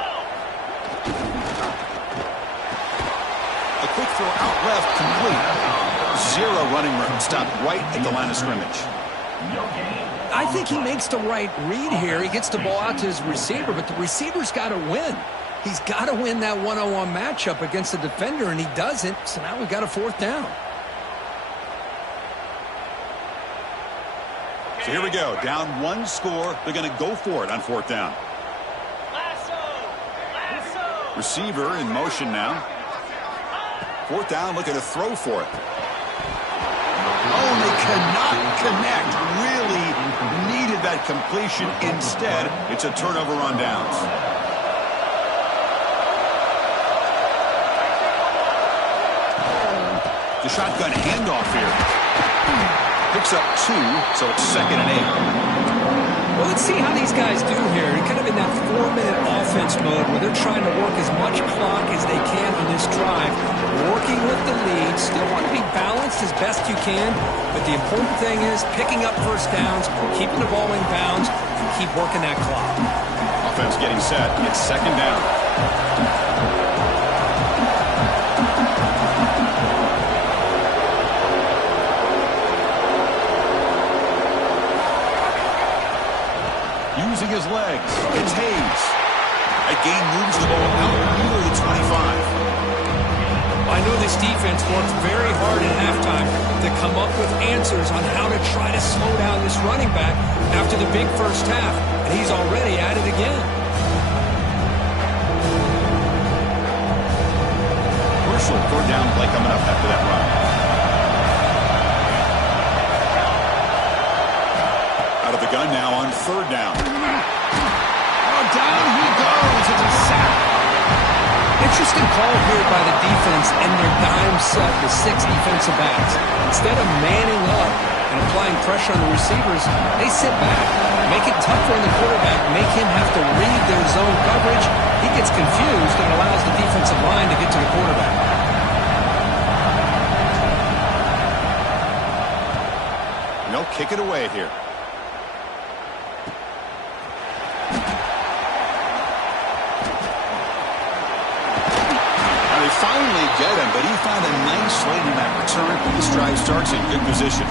A quick throw out left, complete. 0 running room. Stopped right at the line of scrimmage. I think he makes the right read here. He gets the ball out to his receiver, but the receiver's got to win. He's got to win that one-on-one matchup against the defender, and he doesn't. So now we've got a 4th down. So here we go. Down 1 score. They're going to go for it on 4th down. Lasso. Receiver in motion now. 4th down, looking to throw for it. Oh, they cannot connect. Really needed that completion. Instead, it's a turnover on downs. The shotgun handoff here. Picks up 2, so it's 2nd and 8. Well, let's see how these guys do here. They're kind of in that 4-minute offense mode where they're trying to work as much clock as they can on this drive. Working with the lead. Still want to be balanced as best you can. But the important thing is picking up 1st downs, keeping the ball in bounds, and keep working that clock. Offense getting set. It's 2nd down. Using his legs. It's Hayes. That gain moves the ball out near the 25. I know this defense worked very hard at halftime to come up with answers on how to try to slow down this running back after the big first half, and he's already at it again. Crucial 4th down play coming up after that run. Out of the gun now on 3rd down. Oh, down he goes. It's a sack. Interesting call here by the defense and their dime set with 6 defensive backs. Instead of manning up and applying pressure on the receivers, they sit back, make it tougher on the quarterback, make him have to read their zone coverage. He gets confused and allows the defensive line to get to the quarterback. No, kick it away here. Finally get him, but he found a nice lane in that return. This drive starts in good position.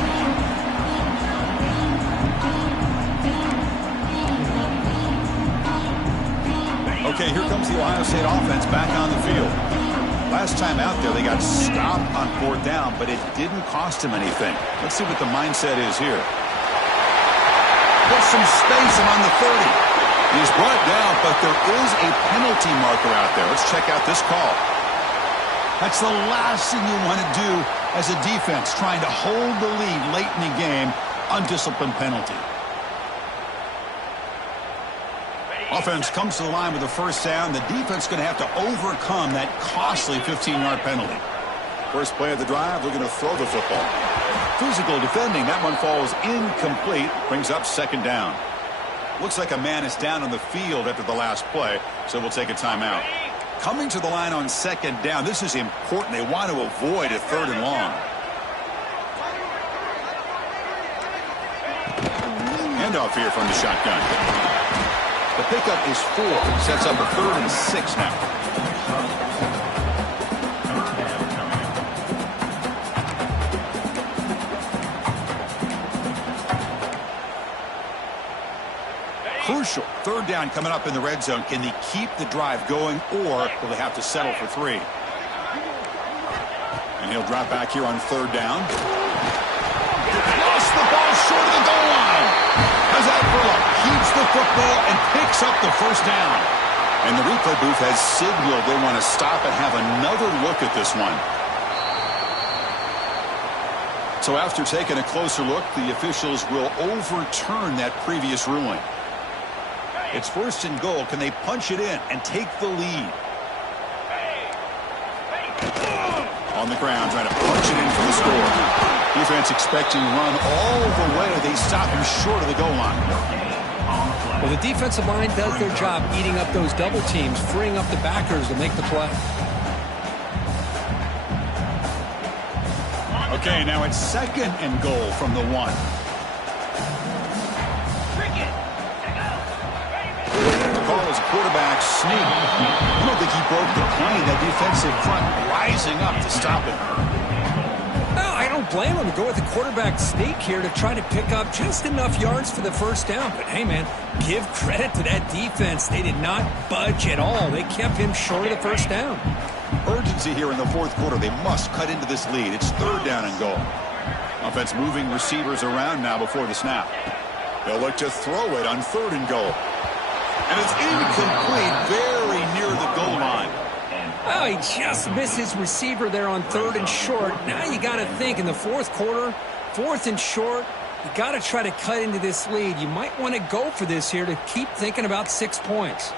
Okay, here comes the Ohio State offense back on the field. Last time out there, they got stopped on 4th down, but it didn't cost him anything. Let's see what the mindset is here. There's some space and on the 30. He's brought down, but there is a penalty marker out there. Let's check out this call. That's the last thing you want to do as a defense, trying to hold the lead late in the game. Undisciplined penalty. Offense comes to the line with a 1st down. The defense going to have to overcome that costly 15-yard penalty. First play of the drive, looking to throw the football. Physical defending. That one falls incomplete. Brings up 2nd down. Looks like a man is down on the field after the last play, so we'll take a timeout. Coming to the line on 2nd down. This is important. They want to avoid a 3rd and long. handoff here from the shotgun. The pickup is 4. Sets up a 3rd and 6 now. Crucial. 3rd down coming up in the red zone. Can they keep the drive going, or will they have to settle for 3? And he'll drop back here on 3rd down. Lost the ball short of the goal line. How's that for luck? Keeps the football and picks up the 1st down. And the replay booth has signaled they want to stop and have another look at this one. So after taking a closer look, the officials will overturn that previous ruling. It's 1st and goal. Can they punch it in and take the lead? On the ground, trying to punch it in for the score. Defense expecting run all the way. They stop him short of the goal line. Well, the defensive line does their job eating up those double teams, freeing up the backers to make the play. Okay, now it's 2nd and goal from the 1. The call is a quarterback sneak. I don't think he broke the plane. That defensive front rising up to stop it. No, I don't blame him to go with the quarterback sneak here to try to pick up just enough yards for the 1st down. But, hey, man, give credit to that defense. They did not budge at all. They kept him short of the 1st down. Urgency here in the 4th quarter. They must cut into this lead. It's 3rd down and goal. Offense moving receivers around now before the snap. They'll look to throw it on 3rd and goal. And it's incomplete, very near the goal line. Oh, he just missed his receiver there on 3rd and short. Now you got to think in the 4th quarter, 4th and short, you got to try to cut into this lead. You might want to go for this here to keep thinking about 6 points.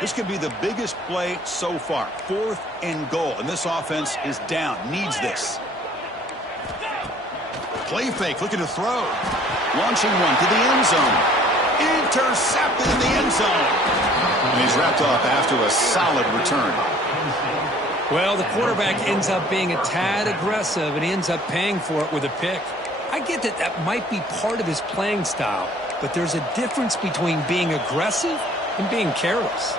This could be the biggest play so far. 4th and goal, and this offense is down, needs this. Play fake, looking to throw. Launching one to the end zone. Intercepted in the end zone. And he's wrapped up after a solid return. Well, the quarterback ends up being a tad aggressive, and he ends up paying for it with a pick. I get that that might be part of his playing style, but there's a difference between being aggressive and being careless.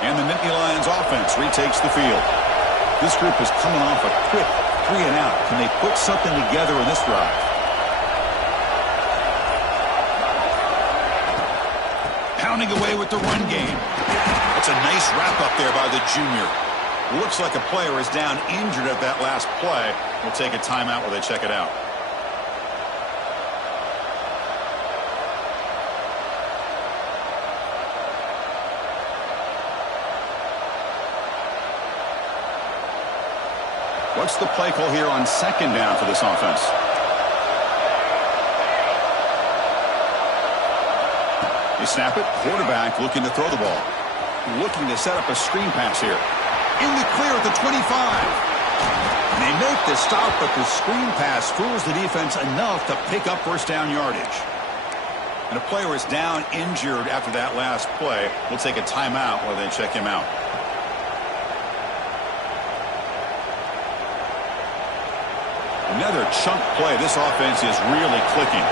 And the Nittany Lions offense retakes the field. This group is coming off a quick 3 and out. Can they put something together in this drive? Pounding away with the run game. That's a nice wrap-up there by the junior. Looks like a player is down injured at that last play. We'll take a timeout while they check it out. What's the play call here on 2nd down for this offense? They snap it. Quarterback looking to throw the ball. Looking to set up a screen pass here. In the clear at the 25. And they make the stop, but the screen pass fools the defense enough to pick up 1st down yardage. And a player is down injured after that last play. We'll take a timeout while they check him out. Another chunk play. This offense is really clicking.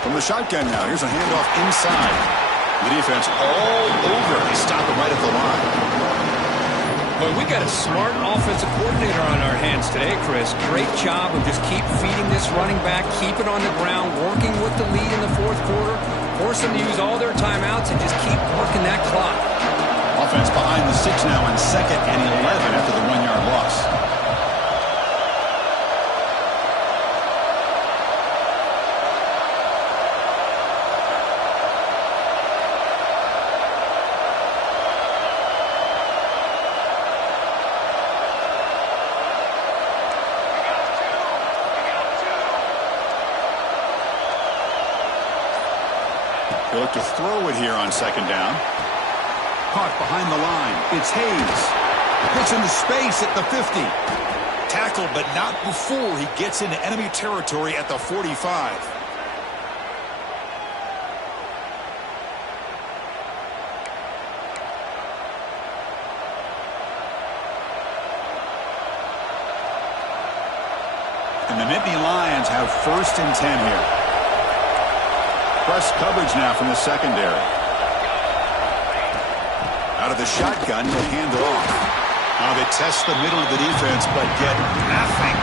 From the shotgun now, here's a handoff inside. The defense all over. They stop it right at the line. Well, we got a smart offensive coordinator on our hands today, Chris. Great job of just keep feeding this running back, keep it on the ground, working with the lead in the 4th quarter, force them to use all their timeouts and just keep working that clock. Offense behind the 6 now in 2nd and 11 after the 1-yard loss. They look to throw it here on 2nd down. Caught behind the line. It's Hayes. Puts into space at the 50. tackle, but not before he gets into enemy territory at the 45. And the Nittany Lions have 1st and 10 here. Press coverage now from the secondary. Out of the shotgun, he'll hand it off. Now they test the middle of the defense, but get nothing.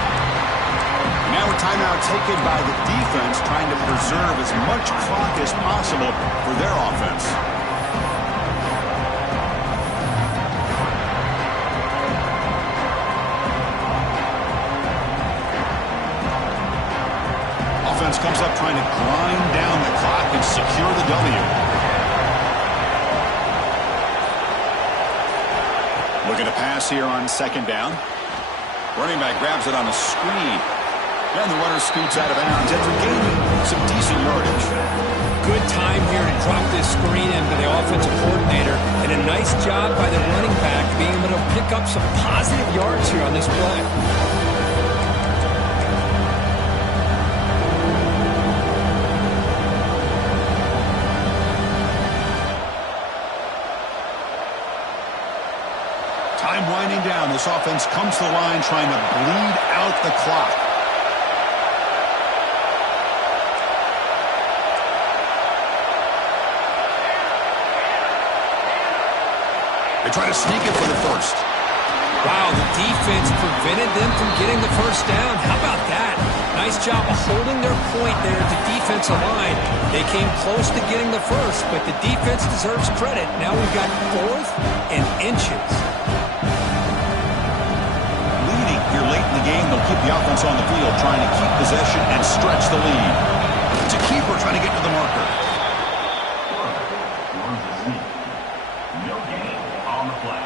Now a timeout taken by the defense, trying to preserve as much clock as possible for their offense. Offense comes up trying to grind down the clock and secure the W. Looking to pass here on 2nd down. Running back grabs it on a screen. And the runner scoots out of bounds after gaining some decent yardage. Good time here to drop this screen into the offensive coordinator. And a nice job by the running back being able to pick up some positive yards here on this play. Time winding down. This offense comes to the line trying to bleed out the clock. They try to sneak it for the 1st. Wow, the defense prevented them from getting the 1st down. How about that? Nice job of holding their point there at the defensive line. They came close to getting the 1st, but the defense deserves credit. Now we've got 4th and inches. Here late in the game, they'll keep the offense on the field, trying to keep possession and stretch the lead. It's a keeper trying to get to the marker. No gain on the play.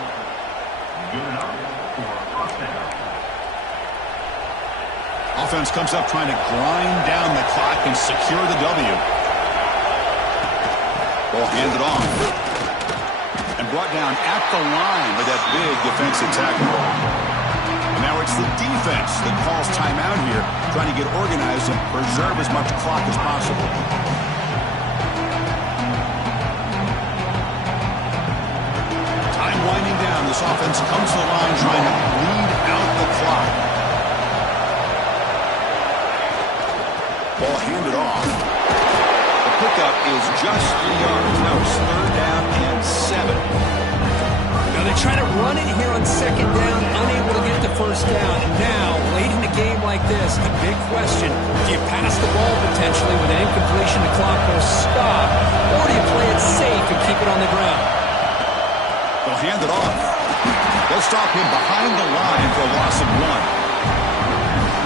Good enough for a 1st down. Offense comes up trying to grind down the clock and secure the W. Ball handed off. And brought down at the line with that big defensive tackle. And now it's the defense that calls timeout here, trying to get organized and preserve as much clock as possible. Time winding down. This offense comes to the line trying to bleed out the clock. Ball handed off. The pickup is just 3 yards. Now it's 3rd down and 7. Now they try to run it here on 2nd down, unable to get the 1st down. And now, late in a game like this, the big question, do you pass the ball potentially with an incompletion, the clock will stop, or do you play it safe and keep it on the ground? They'll hand it off. They'll stop him behind the line for a loss of 1.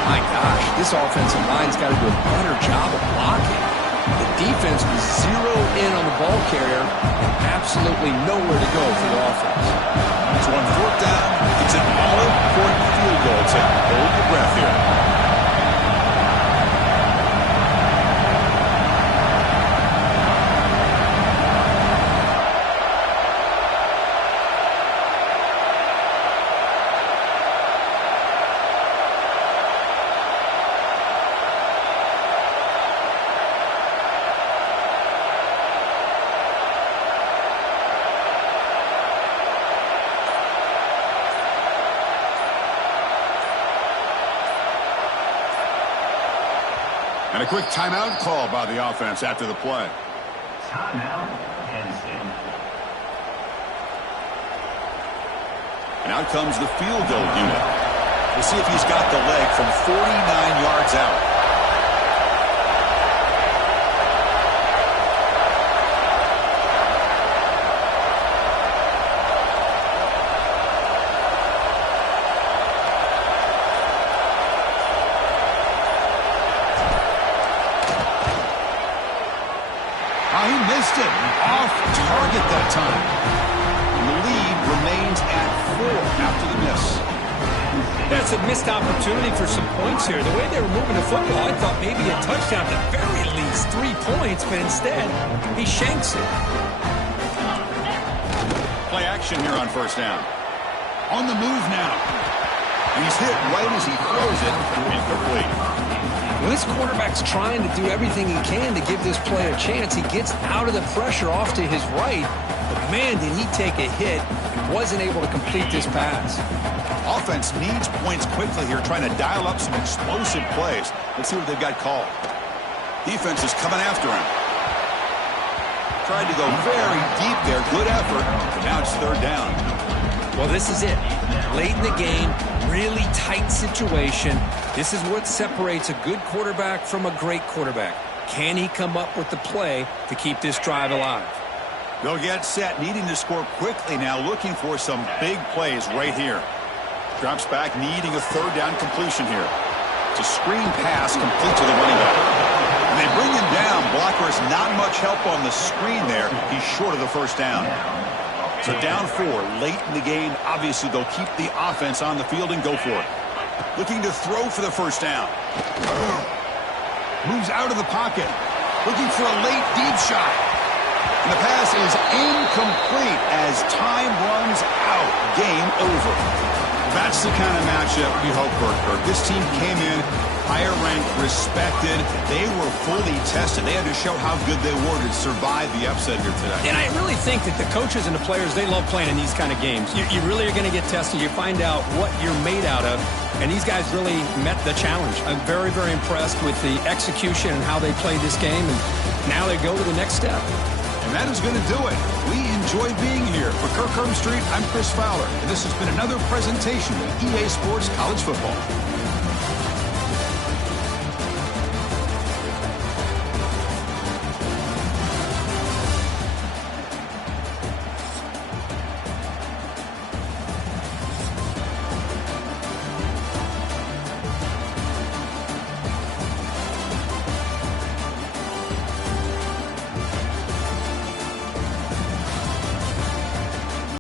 My gosh, this offensive line's got to do a better job of blocking. The defense was zeroed in on the ball carrier and absolutely nowhere to go for the offense. It's 4th down. It's an all-important field goal attempt. Hold your breath here. And a quick timeout call by the offense after the play. Timeout, Penn State. And out comes the field goal unit. We'll see if he's got the leg from 49 yards out. He missed it. Off target that time. And the lead remains at 4 after the miss. That's a missed opportunity for some points here. The way they were moving the football, I thought maybe a touchdown, at the very least 3 points, but instead, he shanks it. Play action here on 1st down. On the move now. And he's hit right as he throws it. Incomplete. Well, this quarterback's trying to do everything he can to give this play a chance. He gets out of the pressure off to his right. But, man, did he take a hit and wasn't able to complete this pass. Offense needs points quickly here, trying to dial up some explosive plays. Let's see what they've got called. Defense is coming after him. Tried to go very deep there. Good effort. But now it's third down. Well, this is it. Late in the game, really tight situation. This is what separates a good quarterback from a great quarterback. Can he come up with the play to keep this drive alive? They'll get set, needing to score quickly now, looking for some big plays right here. Drops back, needing a third down completion here. It's a screen pass complete to the running back. And they bring him down. Blocker's not much help on the screen there. He's short of the first down. So down 4 late in the game. Obviously, they'll keep the offense on the field and go for it. Looking to throw for the first down. Moves out of the pocket. Looking for a late deep shot. And the pass is incomplete as time runs out. Game over. That's the kind of matchup we hope for, Kirk. This team came in higher ranked, respected. They were fully tested. They had to show how good they were to survive the upset here today. And I really think that the coaches and the players, they love playing in these kind of games. You really are going to get tested. You find out what you're made out of. And these guys really met the challenge. I'm very, very impressed with the execution and how they played this game. And now they go to the next step. And that is going to do it. We enjoy being here. For Kirk Street, I'm Chris Fowler. And this has been another presentation of EA Sports College Football.